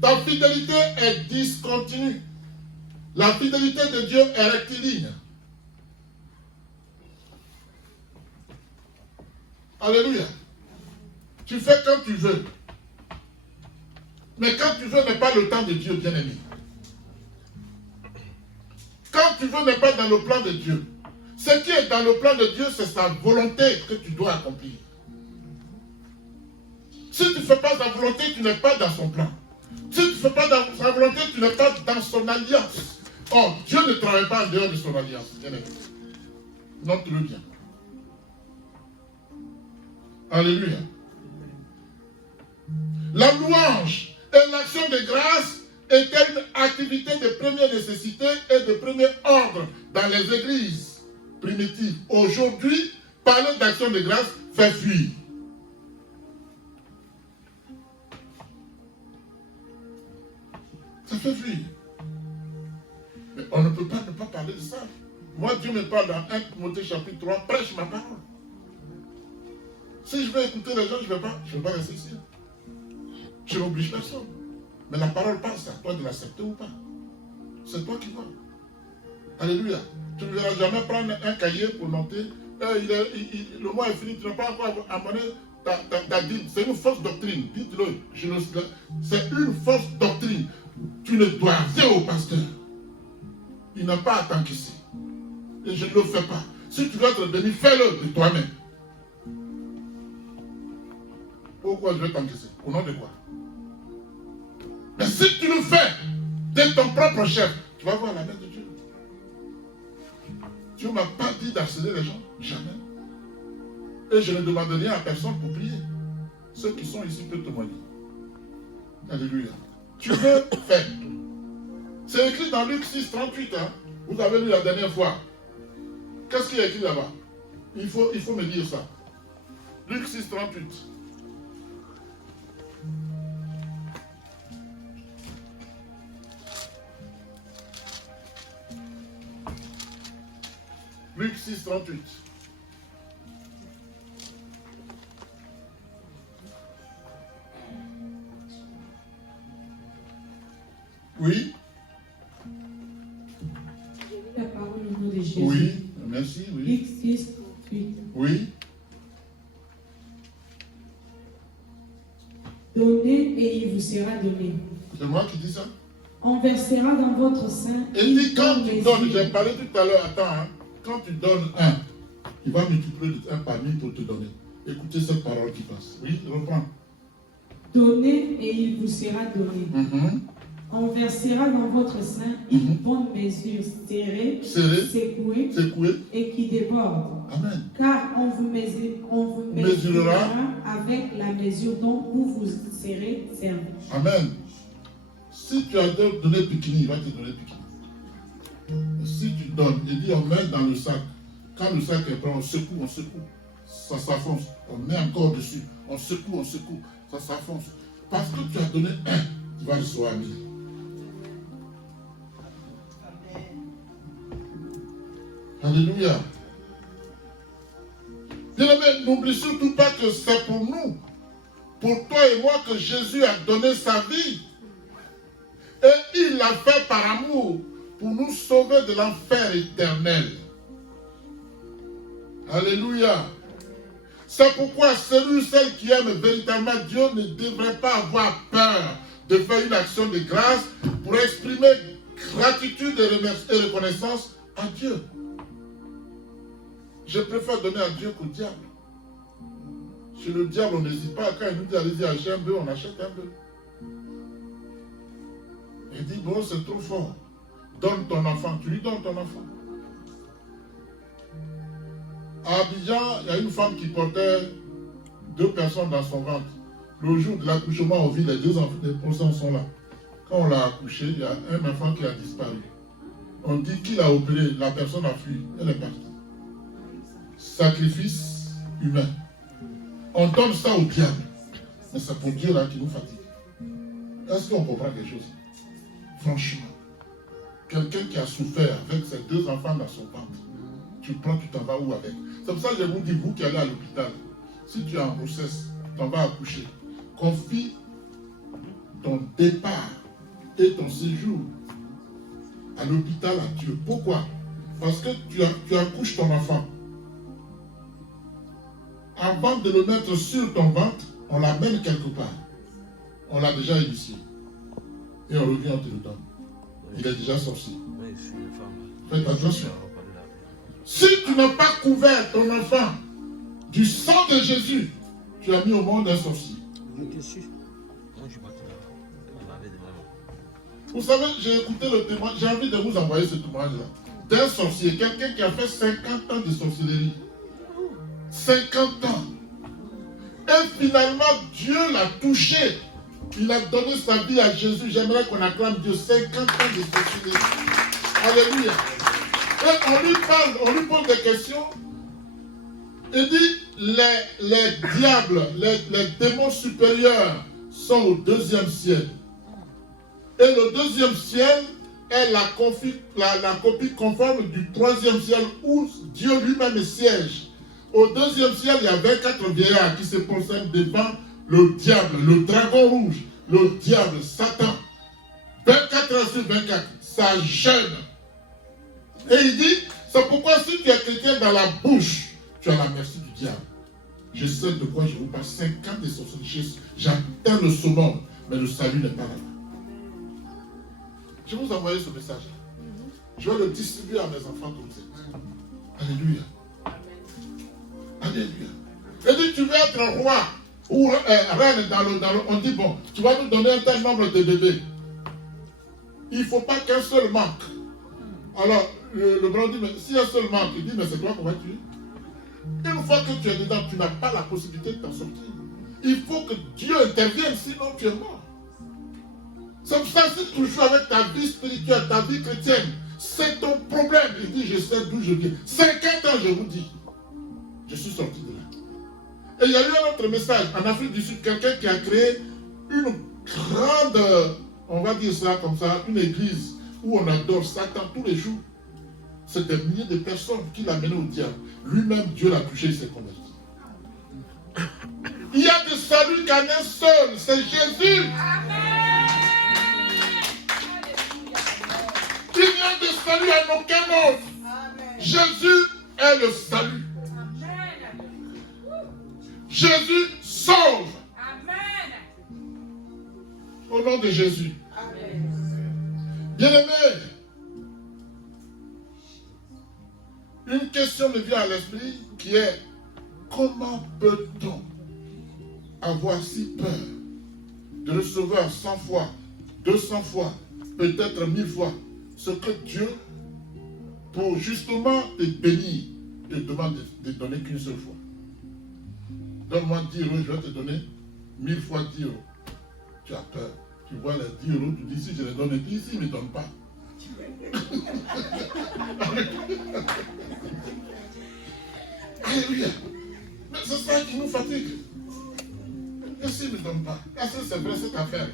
Ta fidélité est discontinue. La fidélité de Dieu est rectiligne. Alléluia. Tu fais quand tu veux. Mais quand tu veux n'est pas le temps de Dieu, bien-aimé. Quand tu veux n'est pas dans le plan de Dieu. Ce qui est dans le plan de Dieu, c'est sa volonté que tu dois accomplir. Si tu ne fais pas sa volonté, tu n'es pas dans son plan. Si tu ne fais pas dans sa volonté, tu n'es pas dans son alliance. Or, Dieu ne travaille pas en dehors de son alliance. Bien-aimé. Note-le bien. Alléluia. La louange et l'action de grâce était une activité de première nécessité et de premier ordre dans les églises primitives. Aujourd'hui, parler d'action de grâce fait fuir. Ça fait fuir. Mais on ne peut pas ne pas parler de ça. Moi, Dieu me parle dans 1 Timothée chapitre 3, prêche ma parole. Si je veux écouter les gens, je ne vais pas rester ici. Je n'oblige personne. Mais la parole passe, à toi de l'accepter ou pas. C'est toi qui vois. Alléluia. Tu ne verras jamais prendre un cahier pour noter. Le mois est fini, tu n'as pas encore amené ta dîme. C'est une fausse doctrine. Dites-le. C'est une fausse doctrine. Tu ne dois rien au pasteur. Il n'a pas à t'encaisser. Et je ne le fais pas. Si tu veux être béni, fais-le de toi-même. Pourquoi je vais t'encaisser? Au nom de quoi? Mais si tu le fais de ton propre chef, tu vas voir la main de Dieu. Dieu ne m'a pas dit d'harceler les gens. Jamais. Et je ne demande rien à personne pour prier. Ceux qui sont ici peuvent témoigner. Alléluia. Tu veux faire. C'est écrit dans Luc 6, 38. Hein? Vous avez lu la dernière fois. Qu'est-ce qu'il y a écrit là-bas? Il faut me dire ça. Luc 6, 38. Luc 6, 38. Oui. J'ai lu la parole au nom de Jésus. Oui, merci, oui. Luc 6, 38. Oui. Donnez et il vous sera donné. C'est moi qui dis ça. On versera dans votre sein. Et dit quand tu donnes, j'ai parlé tout à l'heure, attends, hein, quand tu donnes un, il va multiplier un par mille pour te donner. Écoutez cette parole qui passe. Oui, reprends. Donnez et il vous sera donné. On versera dans votre sein une bonne mesure serrée, secouée et qui déborde. Amen. Car on vous mesurera avec la mesure dont vous vous serez servi. Amen. Si tu as donné Pikini, il va te donner Pikini. Si tu donnes, il dit on met dans le sac. Quand le sac est plein, on secoue. Ça s'affonce. On met encore dessus. On secoue. Ça s'affonce. Parce que tu as donné un, tu vas recevoir 1000. Alléluia. Bien-aimé, n'oublie surtout pas que c'est pour nous, pour toi et moi, que Jésus a donné sa vie. Et il l'a fait par amour pour nous sauver de l'enfer éternel. Alléluia. C'est pourquoi celui ou celle qui aime véritablement Dieu ne devrait pas avoir peur de faire une action de grâce pour exprimer gratitude et reconnaissance à Dieu. Je préfère donner à Dieu qu'au diable. Chez le diable, on n'hésite pas. Quand il nous dit allez-y acheter un bœuf, on achète un bœuf. Il dit bon, c'est trop fort. Donne ton enfant. Tu lui donnes ton enfant. À Abidjan, il y a une femme qui portait 2 personnes dans son ventre. Le jour de l'accouchement, on vit les 2 enfants sont là. Quand on l'a accouché, il y a un enfant qui a disparu. On dit qui l'a opéré, la personne a fui, elle est partie. Sacrifice humain. On donne ça au diable. Mais c'est pour Dieu là qui nous fatigue. Est-ce qu'on comprend quelque chose? Franchement, quelqu'un qui a souffert avec ses 2 enfants dans son ventre, tu prends, tu t'en vas où avec? C'est pour ça que je vous dis, vous qui allez à l'hôpital, si tu es en grossesse, tu t'en vas accoucher, confie ton départ et ton séjour à l'hôpital à Dieu. Pourquoi? Parce que tu accouches ton enfant. Avant de le mettre sur ton ventre, on l'amène quelque part. On l'a déjà initié. Et on revient, on te le donne. Il est déjà sorti. Faites attention. Si tu n'as pas couvert ton enfant du sang de Jésus, tu as mis au monde un sorcier. Vous savez, j'ai écouté le témoignage, j'ai envie de vous envoyer ce témoignage-là. D'un sorcier, quelqu'un qui a fait 50 ans de sorcellerie. 50 ans. Et finalement, Dieu l'a touché. Il a donné sa vie à Jésus. J'aimerais qu'on acclame Dieu. 50 ans de sorcellerie. Alléluia. Et on lui parle, on lui pose des questions. Il dit, les diables, les démons supérieurs sont au 2e ciel. Et le 2e ciel est la copie conforme du 3e ciel où Dieu lui-même siège. Au 2e ciel, il y a 24 vieillards qui se prosternent devant le diable, le dragon rouge, le diable, Satan. 24 heures sur 24, ça jeûne. Et il dit, c'est pourquoi si tu es chrétien dans la bouche, tu as la merci du diable. Je sais de quoi je vous parle. 5 ans de sorcellerie, j'atteins le summum, mais le salut n'est pas là. Je vais vous envoyer ce message-là. Je vais le distribuer à mes enfants comme ça. Alléluia. Alléluia. Il dit, tu veux être roi ou reine dans le... On dit, bon, tu vas nous donner un tel nombre de bébés. Il ne faut pas qu'un seul manque. Alors, le blanc dit, mais si un seul manque, il dit, mais c'est toi qu'on va tuer. Une fois que tu es dedans, tu n'as pas la possibilité de t'en sortir. Il faut que Dieu intervienne, sinon tu es mort. C'est pour ça que si tu joues avec ta vie spirituelle, ta vie chrétienne, c'est ton problème. Il dit, je sais d'où je viens. 50 ans, je vous dis. Je suis sorti de là. Et il y a eu un autre message. En Afrique du Sud, quelqu'un qui a créé une grande, on va dire ça comme ça, une église où on adore Satan tous les jours. C'est des milliers de personnes qui l'amènent au diable. Lui-même, Dieu l'a touché, il s'est converti. Il y a de salut qu'en un seul, c'est Jésus. Amen. Il n'y a de salut à aucun autre. Amen. Jésus est le salut. Amen. Jésus sauve. Amen. Au nom de Jésus. Amen. Bien-aimés, une question me vient à l'esprit qui est: comment peut-on avoir si peur de recevoir 100 fois, 200 fois, peut-être 1000 fois ce que Dieu, pour justement te bénir, te demande de donner qu'une seule fois? Donne-moi 10 euros, je vais te donner 1000 fois 10 euros. Tu as peur. Tu vois les 10 euros, tu dis, si je les donne, ici, il ne me donne pas. Alléluia. Mais c'est ça qui nous fatigue. Et s'il ne me donne pas, est-ce que c'est vrai cette affaire?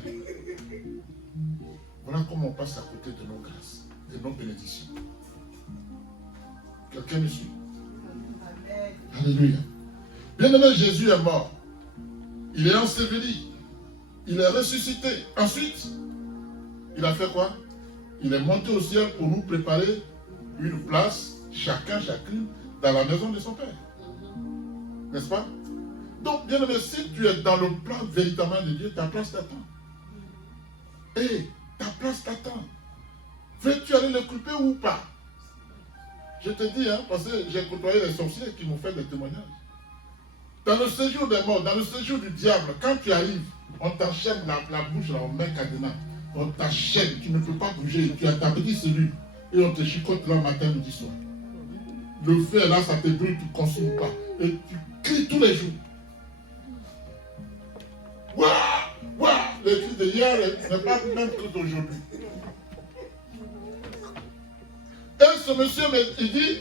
Voilà comment on passe à côté de nos grâces, de nos bénédictions. Quelqu'un me suit? Alléluia. Bien-aimé, Jésus est mort. Il est enseveli. Il est ressuscité. Ensuite, il a fait quoi? Il est monté au ciel pour nous préparer une place, chacune, dans la maison de son Père. N'est-ce pas? Donc, bien aimé, si tu es dans le plan véritablement de Dieu, ta place t'attend. Et ta place t'attend. Veux-tu aller le couper ou pas? Je te dis, hein, parce que j'ai côtoyé les sorciers qui m'ont fait des témoignages. Dans le séjour des morts, dans le séjour du diable, quand tu arrives, on t'enchaîne la bouche, là, on met cadenas. On t'enchaîne, tu ne peux pas bouger, tu as ta petite cellule. Et on te chicote là matin, midi, soir. Le feu là, ça te brûle, tu ne consommes pas. Et tu cries tous les jours. Waouh! Waouh! Les cris de hier n'est pas le même que d'aujourd'hui. Et ce monsieur, il dit,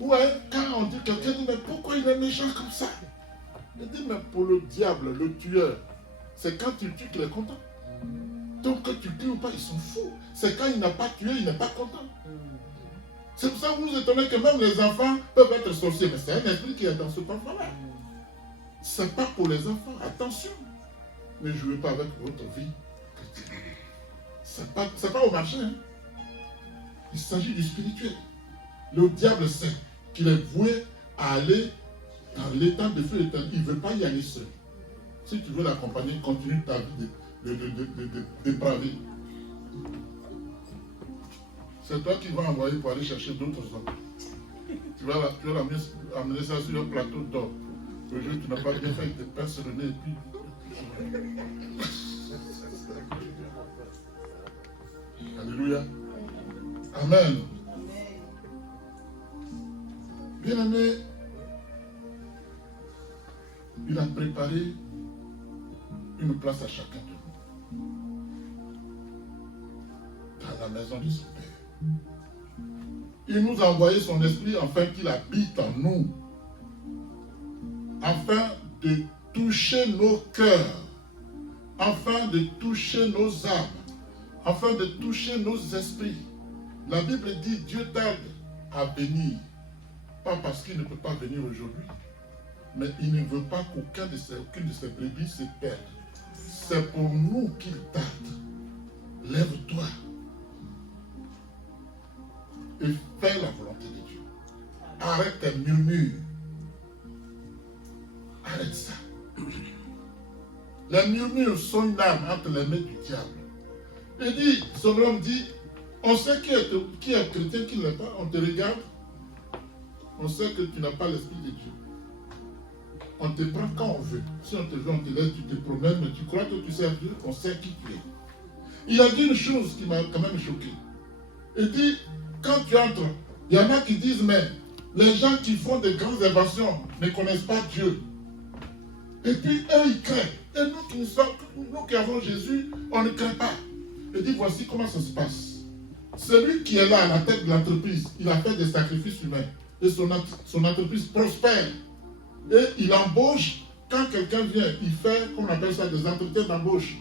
ouais, quand on dit quelqu'un dit, mais pourquoi il est méchant comme ça? Il dit, mais pour le diable, le tueur, c'est quand tu tues qu'il est content. Donc que tu tues ou pas, ils sont fous. C'est quand il n'a pas tué, il n'est pas content. C'est pour ça que vous vous étonnez que même les enfants peuvent être sorciers. Mais c'est un esprit qui est dans ce enfant-là. Ce n'est pas pour les enfants. Attention. Ne jouez pas avec votre vie. Ce n'est pas au marché. Hein. Il s'agit du spirituel. Le diable sait qu'il est voué à aller dans l'état de feu éternel. Il ne veut pas y aller seul. Si tu veux l'accompagner, continue ta vie de dépravé. C'est toi qui vas envoyer pour aller chercher d'autres hommes. Tu vas amener ça sur un plateau d'or. Le jour où tu n'as pas bien fait, il te perce le nez et puis... Alléluia. Amen. Bien-aimé, il a préparé une place à chacun de nous. Dans la maison de son Père. Il nous a envoyé son esprit afin qu'il habite en nous. Afin de toucher nos cœurs. Afin de toucher nos âmes. Afin de toucher nos esprits. La Bible dit, Dieu tarde à venir. Pas parce qu'il ne peut pas venir aujourd'hui. Mais il ne veut pas qu'aucune de ses brebis se perde. C'est pour nous qu'il tarde. Lève-toi et fais la volonté de Dieu. Arrête tes murmures. Arrête ça. Les murmures sont une arme entre les mains du diable. Il dit, son homme dit, on sait qui est chrétien, qui ne l'est pas. On te regarde, on sait que tu n'as pas l'esprit de Dieu. On te prend quand on veut. Si on te veut, on te laisse, tu te promènes, mais tu crois que tu sers Dieu, on sait qui tu es. Il a dit une chose qui m'a quand même choqué. Il dit, quand tu entres, il y en a qui disent, mais les gens qui font des grandes inventions ne connaissent pas Dieu. Et puis eux, ils craignent. Et nous qui avons Jésus, on ne craint pas. Il dit, voici comment ça se passe. Celui qui est là à la tête de l'entreprise, il a fait des sacrifices humains. Et son entreprise prospère. Et il embauche, quand quelqu'un vient, il fait, comme on appelle ça, des entretiens d'embauche.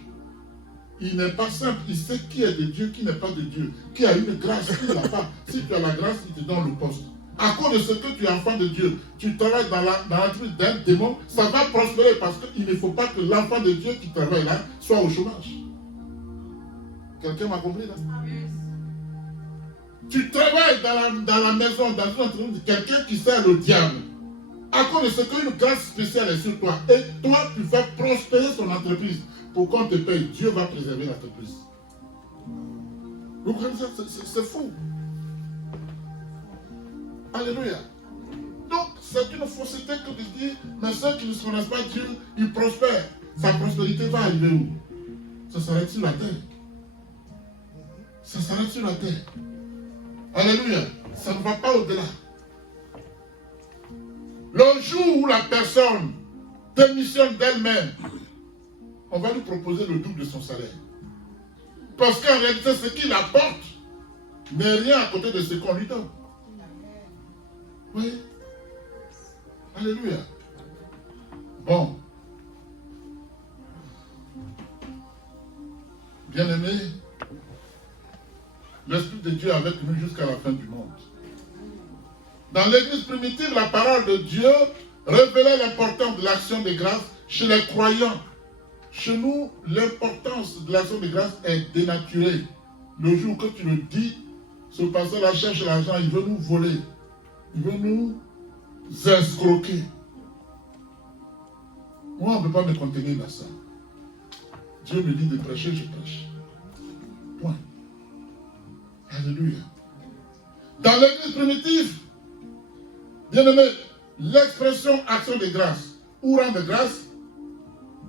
Il n'est pas simple, il sait qui est de Dieu, qui n'est pas de Dieu, qui a une grâce, qui ne l'a pas. Si tu as la grâce, il te donne le poste. À cause de ce que tu es enfant de Dieu, tu travailles dans l'entreprise d'un démon, ça va prospérer parce qu'il ne faut pas que l'enfant de Dieu qui travaille là soit au chômage. Quelqu'un m'a compris là? Tu travailles dans la maison, dans une entreprise de quelqu'un qui sert le diable. À cause de ce qu'une grâce spéciale est sur toi. Et toi, tu fais prospérer son entreprise. Pour qu'on te paye, Dieu va préserver l'entreprise. Vous comprenez ça? C'est fou. Alléluia. Donc, c'est une fausseté que de dire, mais ceux qui ne connaissent pas Dieu, ils prospèrent. Sa prospérité va arriver où? Ça s'arrête sur la terre. Ça s'arrête sur la terre. Alléluia. Ça ne va pas au-delà. Le jour où la personne démissionne d'elle-même, on va lui proposer le double de son salaire. Parce qu'en réalité, ce qu'il apporte n'est rien à côté de ce qu'on lui donne. Oui. Alléluia. Bon. Bien-aimé, l'Esprit de Dieu est avec nous jusqu'à la fin du monde. Dans l'église primitive, la parole de Dieu révélait l'importance de l'action de grâce chez les croyants. Chez nous, l'importance de l'action de grâce est dénaturée. Le jour que tu le dis, ce pasteur-là cherche l'argent, il veut nous voler. Il veut nous escroquer. Moi, on ne peut pas me contenir dans ça. Dieu me dit de prêcher, je prêche. Point. Alléluia. Dans l'église primitive, bien aimé, l'expression action de grâce ou rendre grâce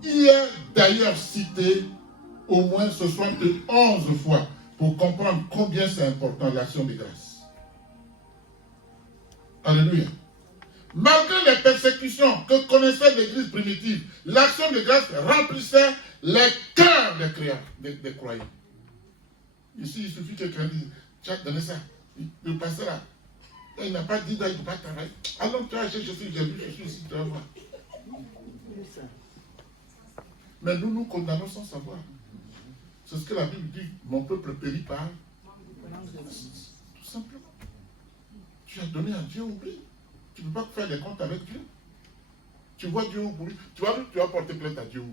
y est d'ailleurs citée au moins 71 fois pour comprendre combien c'est important l'action de grâce. Alléluia. Malgré les persécutions que connaissait l'église primitive, l'action de grâce remplissait les cœurs des croyants. Ici, il suffit que quelqu'un dise, tu as donné ça, le pasteur là, il n'a pas dit qu'il ne peut pas travailler. Alors tu as acheté, je suis ici, tu vas voir. Mais nous condamnons sans savoir. C'est ce que la Bible dit, mon peuple périt par. Tout simplement. Tu as donné à Dieu, oublie. Tu ne peux pas faire des comptes avec Dieu. Tu vois Dieu oublie. Tu vas porter plainte à Dieu.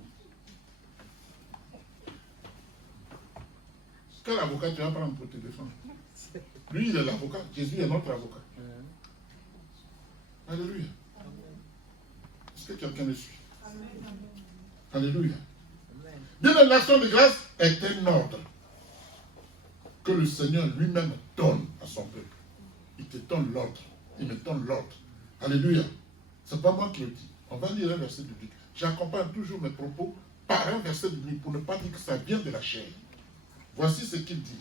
Quel avocat tu vas prendre pour te défendre? Lui, il est l'avocat. Jésus est notre avocat. Alléluia. Est-ce que quelqu'un me suit? Alléluia. Bien, l'action de grâce est un ordre que le Seigneur lui-même donne à son peuple. Il te donne l'ordre. Il me donne l'ordre. Alléluia. Ce n'est pas moi qui le dis. On va lire un verset biblique. J'accompagne toujours mes propos par un verset biblique pour ne pas dire que ça vient de la chair. Voici ce qu'il dit.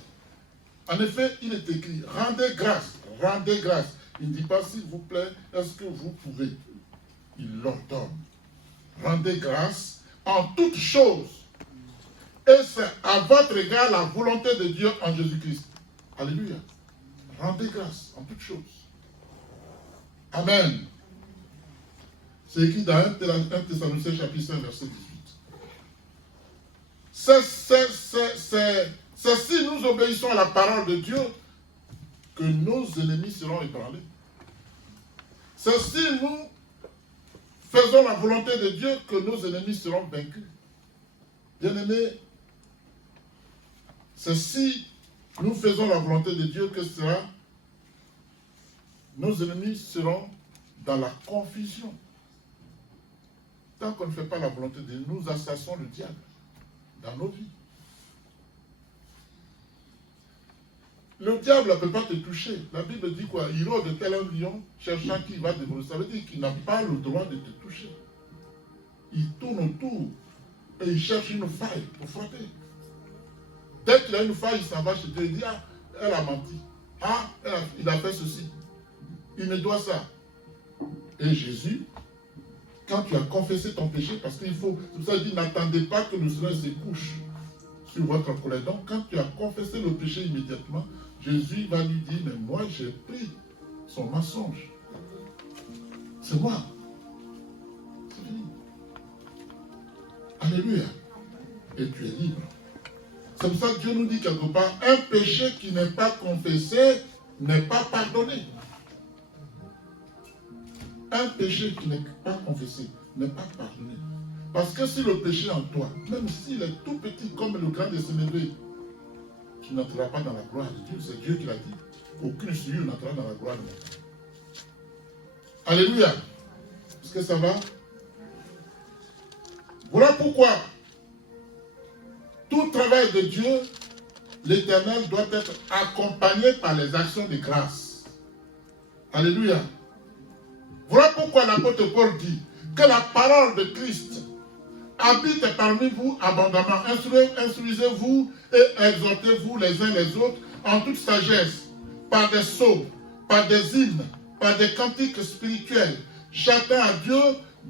En effet, il est écrit, rendez grâce, rendez grâce. Il ne dit pas, s'il vous plaît, est-ce que vous pouvez? Il l'ordonne. Rendez grâce en toutes choses. Et c'est à votre égard la volonté de Dieu en Jésus-Christ. Alléluia. Rendez grâce en toutes choses. Amen. C'est écrit dans 1 Thessaloniciens chapitre 5, verset 18. C'est si nous obéissons à la parole de Dieu que nos ennemis seront ébranlés. C'est si nous faisons la volonté de Dieu que nos ennemis seront vaincus. Bien-aimés, c'est si nous faisons la volonté de Dieu que nos ennemis seront dans la confusion. Tant qu'on ne fait pas la volonté de Dieu, nous assassons le diable dans nos vies. Le diable ne peut pas te toucher. La Bible dit quoi? Il rôde de tel un lion, cherchant qui va dévorer. Ça veut dire qu'il n'a pas le droit de te toucher. Il tourne autour et il cherche une faille pour frapper. Dès qu'il a une faille, il s'en va chez Dieu. Il dit, ah, elle a menti. Ah, il a fait ceci. Il me doit ça. Et Jésus, quand tu as confessé ton péché, parce qu'il faut, c'est pour ça qu'il dit, n'attendez pas que le Seigneur se couche sur votre colère. Donc, quand tu as confessé le péché immédiatement, Jésus va lui dire, mais moi j'ai pris son mensonge. C'est moi. C'est fini. Alléluia. Et tu es libre. C'est pour ça que Dieu nous dit quelque part, un péché qui n'est pas confessé n'est pas pardonné. Un péché qui n'est pas confessé n'est pas pardonné. Parce que si le péché en toi, même s'il est tout petit comme le grain de sénévé, tu n'entreras pas dans la gloire de Dieu. C'est Dieu qui l'a dit. Aucune souillure n'entrera dans la gloire de Dieu. Alléluia. Est-ce que ça va? Voilà pourquoi tout travail de Dieu, l'Éternel, doit être accompagné par les actions de grâce. Alléluia. Voilà pourquoi l'apôtre Paul dit que la parole de Christ habite parmi vous abondamment. Instruisez-vous et exhortez-vous les uns les autres en toute sagesse, par des psaumes, par des hymnes, par des cantiques spirituels, chantant à Dieu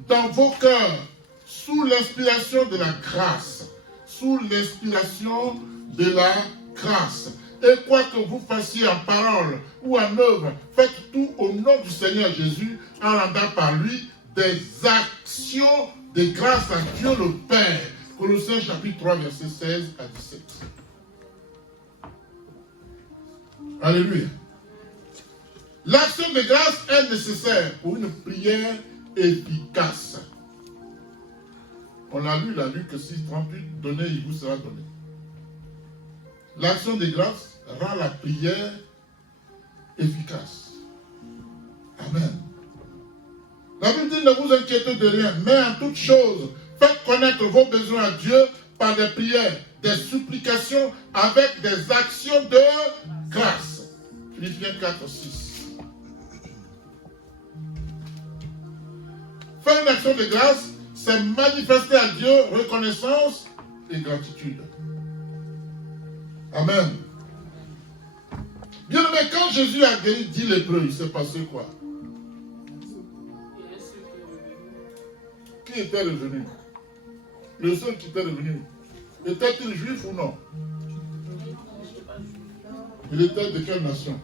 dans vos cœurs, sous l'inspiration de la grâce. Sous l'inspiration de la grâce. Et quoi que vous fassiez en parole ou en œuvre, faites tout au nom du Seigneur Jésus, en rendant par lui des actions de grâce à Dieu le Père. Colossiens chapitre 3, versets 16 à 17. Alléluia. L'action de grâce est nécessaire pour une prière efficace. On l'a lu, que 6:38, donnez, il vous sera donné. L'action de grâce rend la prière efficace. Amen. La Bible dit, ne vous inquiétez de rien, mais en toute chose, faites connaître vos besoins à Dieu par des prières, des supplications, avec des actions de grâce. Philippiens 4, 6. Faire une action de grâce, c'est manifester à Dieu reconnaissance et gratitude. Amen. Bien aimé, quand Jésus a guéri 10 lépreux, il s'est passé quoi? Qui était revenu? Le seul qui était revenu. Était-il juif ou non? Il était de quelle nation?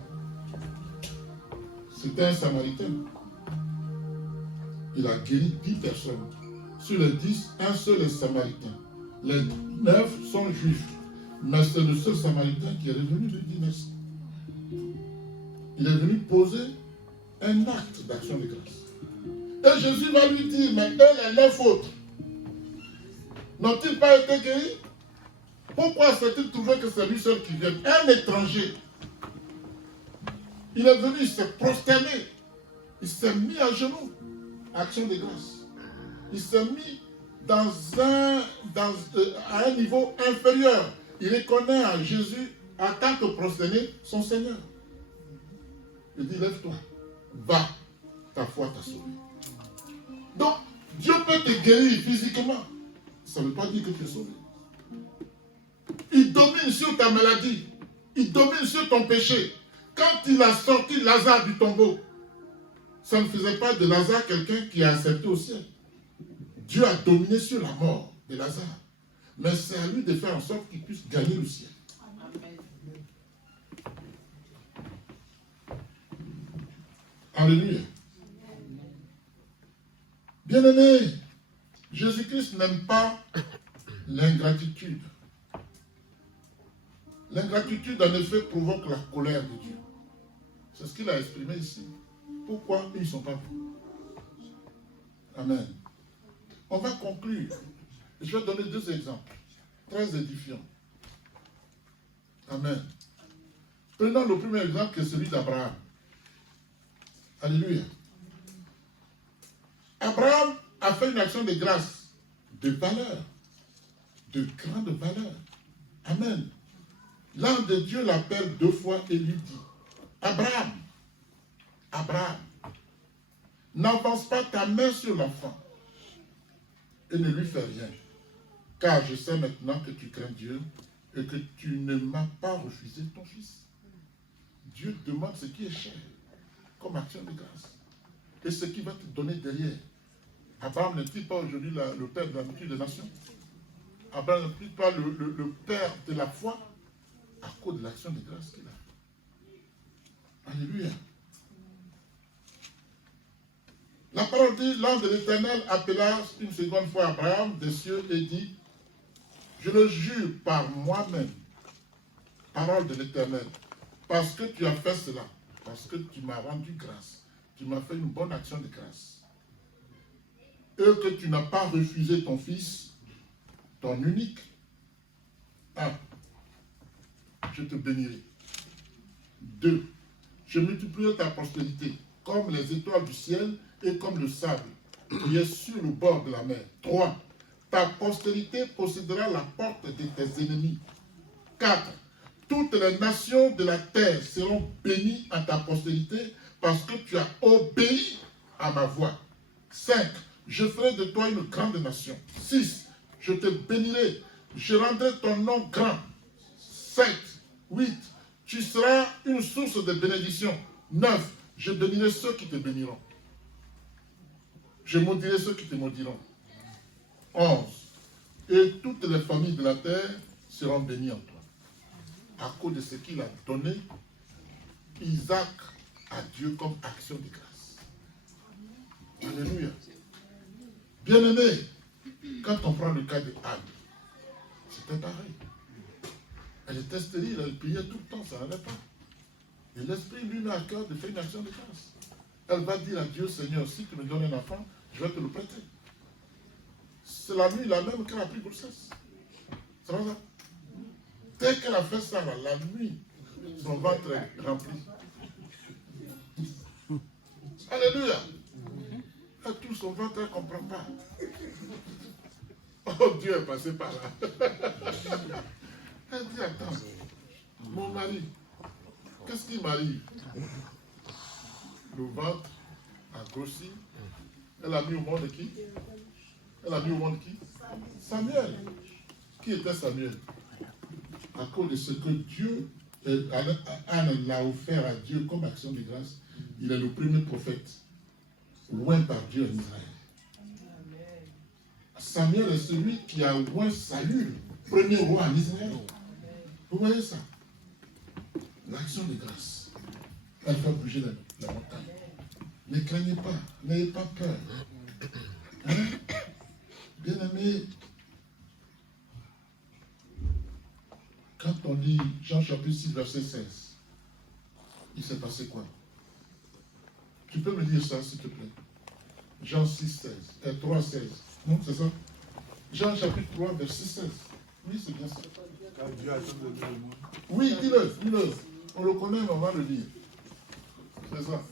C'était un Samaritain. Il a guéri 10 personnes. Sur les 10, un seul est Samaritain. Les 9 sont juifs. Mais c'est le seul Samaritain qui est revenu de dire merci. Il est venu poser un acte d'action de grâce. Et Jésus va lui dire, mais eux, les 9 autres, n'ont-ils pas été guéris? Pourquoi s'est-il trouvé que c'est lui seul qui vient? Un étranger. Il est venu, il s'est prosterné. Il s'est mis à genoux. Action de grâce. Il s'est mis à un niveau inférieur. Il reconnaît à Jésus en tant que prosterné son Seigneur. Il dit, lève-toi, va, ta foi t'a sauvé. Donc, Dieu peut te guérir physiquement. Ça ne veut pas dire que tu es sauvé. Il domine sur ta maladie. Il domine sur ton péché. Quand il a sorti Lazare du tombeau, ça ne faisait pas de Lazare quelqu'un qui a accepté au ciel. Dieu a dominé sur la mort de Lazare. Mais c'est à lui de faire en sorte qu'il puisse gagner le ciel. Alléluia. Bien-aimé, Jésus-Christ n'aime pas l'ingratitude. L'ingratitude, en effet, provoque la colère de Dieu. C'est ce qu'il a exprimé ici. Pourquoi ils ne sont pas venus? Amen. On va conclure. Je vais donner 2 exemples très édifiants. Amen. Prenons le premier exemple qui est celui d'Abraham. Alléluia. Abraham a fait une action de grâce, de valeur, de grande valeur. Amen. L'ange de Dieu l'appelle 2 fois et lui dit, Abraham, Abraham, n'avance pas ta main sur l'enfant et ne lui fais rien, car je sais maintenant que tu crains Dieu et que tu ne m'as pas refusé ton fils. Dieu demande ce qui est cher comme action de grâce et ce qui va te donner derrière. Abraham n'est-il pas aujourd'hui le père de la multitude des nations? Abraham n'est-il pas le père de la foi à cause de l'action de grâce qu'il a? Alléluia. La parole dit, l'ange de l'Éternel appela une seconde fois Abraham des cieux et dit, je le jure par moi-même, parole de l'Éternel, parce que tu as fait cela, parce que tu m'as rendu grâce, tu m'as fait une bonne action de grâce, et que tu n'as pas refusé ton fils, ton unique. 1. Je te bénirai. 2. Je multiplierai ta postérité, comme les étoiles du ciel et comme le sable qui est sur le bord de la mer. 3. Ta postérité possédera la porte de tes ennemis. 4. Toutes les nations de la terre seront bénies à ta postérité parce que tu as obéi à ma voix. 5. Je ferai de toi une grande nation. 6. Je te bénirai. Je rendrai ton nom grand. 7. 8. Tu seras une source de bénédiction. 9. Je bénirai ceux qui te béniront. Je maudirai ceux qui te maudiront. 11. Et toutes les familles de la terre seront bénies en toi. À cause de ce qu'il a donné, Isaac à Dieu comme action de grâce. Alléluia. Bien-aimé, quand on prend le cas de Anne, c'était pareil. Elle était stérile, elle priait tout le temps, ça n'allait pas. Et l'Esprit lui met à cœur de faire une action de grâce. Elle va dire à Dieu, Seigneur, si tu me donnes un enfant, je vais te le prêter. C'est la nuit la même qu'elle a pris grossesse. C'est vrai ça? Dès qu'elle a fait ça, la nuit, son ventre est rempli. Alléluia. Elle touche son ventre, elle ne comprend pas. Oh, Dieu est passé par là. Elle dit, attends, mon mari, qu'est-ce qui m'arrive? Le ventre a grossi. Elle a mis au monde qui? Elle a mis au monde qui? Samuel. Qui était Samuel? À cause de ce que Dieu, Anne l'a offert à Dieu comme action de grâce, il est le premier prophète, oint par Dieu en Israël. Samuel est celui qui a oint Saül, premier roi en Israël. Vous voyez ça? L'action de grâce, elle fait bouger la montagne. Ne craignez pas, n'ayez pas peur. Hein? Bien-aimé, quand on lit Jean chapitre 6, verset 16, il s'est passé quoi? Tu peux me lire ça, s'il te plaît? Jean 6, 16, 3, 16. Non, c'est ça? Jean chapitre 3, verset 16. Oui, c'est bien ça. Oui, dis-le, dis-le. On le connaît, mais on va le lire. C'est ça.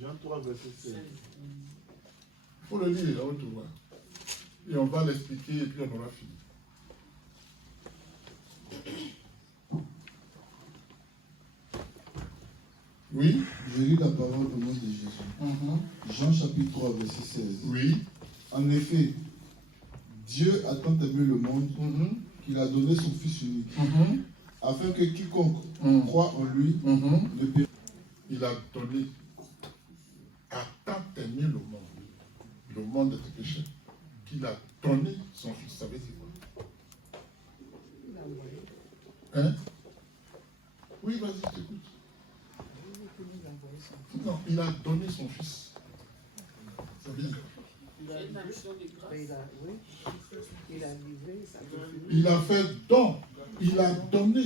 Jean 3, verset 16. Il faut le lire, là où tu vois. Et on va l'expliquer et puis on aura fini. Oui. Je lis la parole au nom de Jésus. Jean chapitre 3, verset 16. Oui. En effet, Dieu a tant aimé le monde qu'il a donné son Fils unique, afin que quiconque croit en lui ne périsse. Il a donné, a tant aimé le monde de tes péchés, qu'il a donné son Fils. Ça veut dire quoi? Hein? Oui, vas-y, je t'écoute. Non, il a donné son Fils. Ça veut dire quoi? Il a fait don. Il a donné.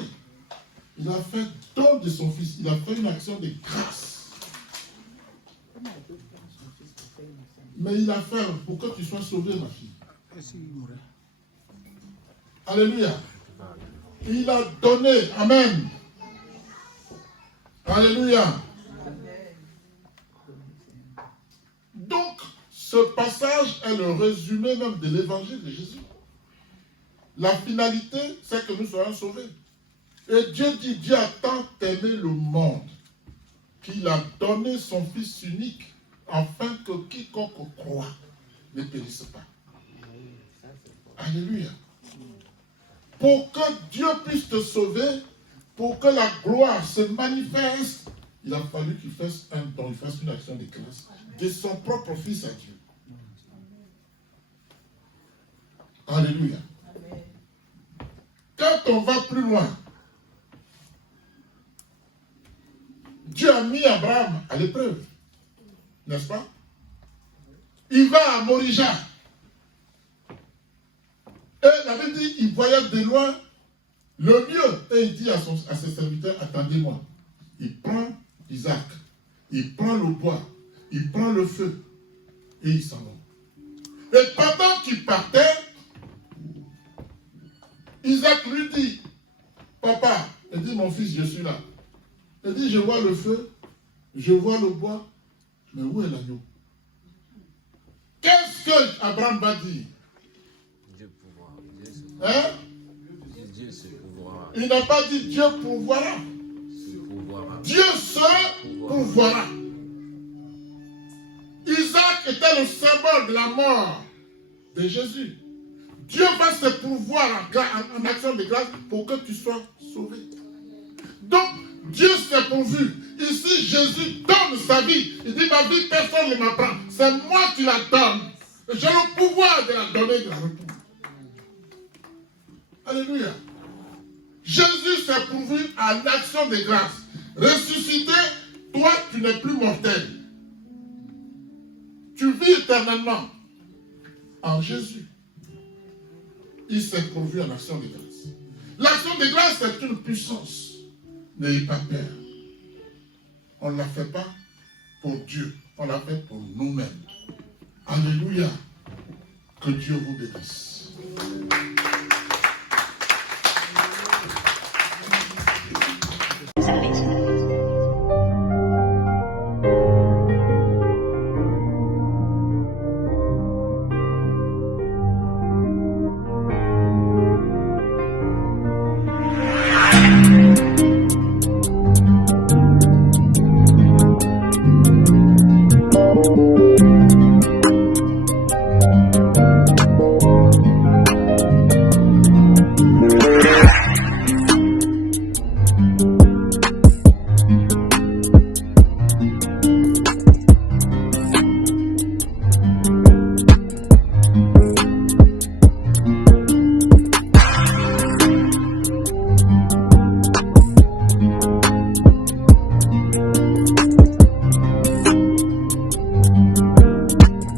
Il a fait don de son Fils. Il a fait une action de grâce. Mais il a fait pour que tu sois sauvé, ma fille. Alléluia. Il a donné. Amen. Alléluia. Donc, ce passage est le résumé même de l'évangile de Jésus. La finalité, c'est que nous soyons sauvés. Et Dieu dit, Dieu a tant aimé le monde qu'il a donné son Fils unique afin que quiconque croit ne périsse pas. Alléluia. Pour que Dieu puisse te sauver, pour que la gloire se manifeste, il a fallu qu'il fasse un don, il fasse une action de grâce de son propre Fils à Dieu. Alléluia. Quand on va plus loin, Dieu a mis Abraham à l'épreuve, n'est-ce pas? Il va à Morija. Et la Bible dit, il voyage de loin le lieu. Et il dit à ses serviteurs, attendez-moi. Il prend Isaac, il prend le bois, il prend le feu, et il s'en va. Et pendant qu'il partait, Isaac lui dit, papa, il dit, mon fils, je suis là. Il dit, je vois le feu, je vois le bois, mais où est l'agneau? Qu'est-ce que Abraham va dire? Dieu pourvoira. Hein? Dieu se pourvoira. Il n'a pas dit Dieu pourvoira. Dieu seul pourvoira. Isaac était le symbole de la mort de Jésus. Dieu va se pourvoir en action de grâce pour que tu sois sauvé. Donc, Dieu s'est pourvu. Ici, Jésus donne sa vie. Il dit, ma vie, personne ne m'apprend. C'est moi qui la donne. J'ai le pouvoir de la donner de la retour. Alléluia. Jésus s'est pourvu en action de grâce. Ressuscité, toi, tu n'es plus mortel. Tu vis éternellement en Jésus. Il s'est pourvu en action de grâce. L'action de grâce, c'est une puissance. N'ayez pas peur. On ne la fait pas pour Dieu. On la fait pour nous-mêmes. Alléluia. Que Dieu vous bénisse.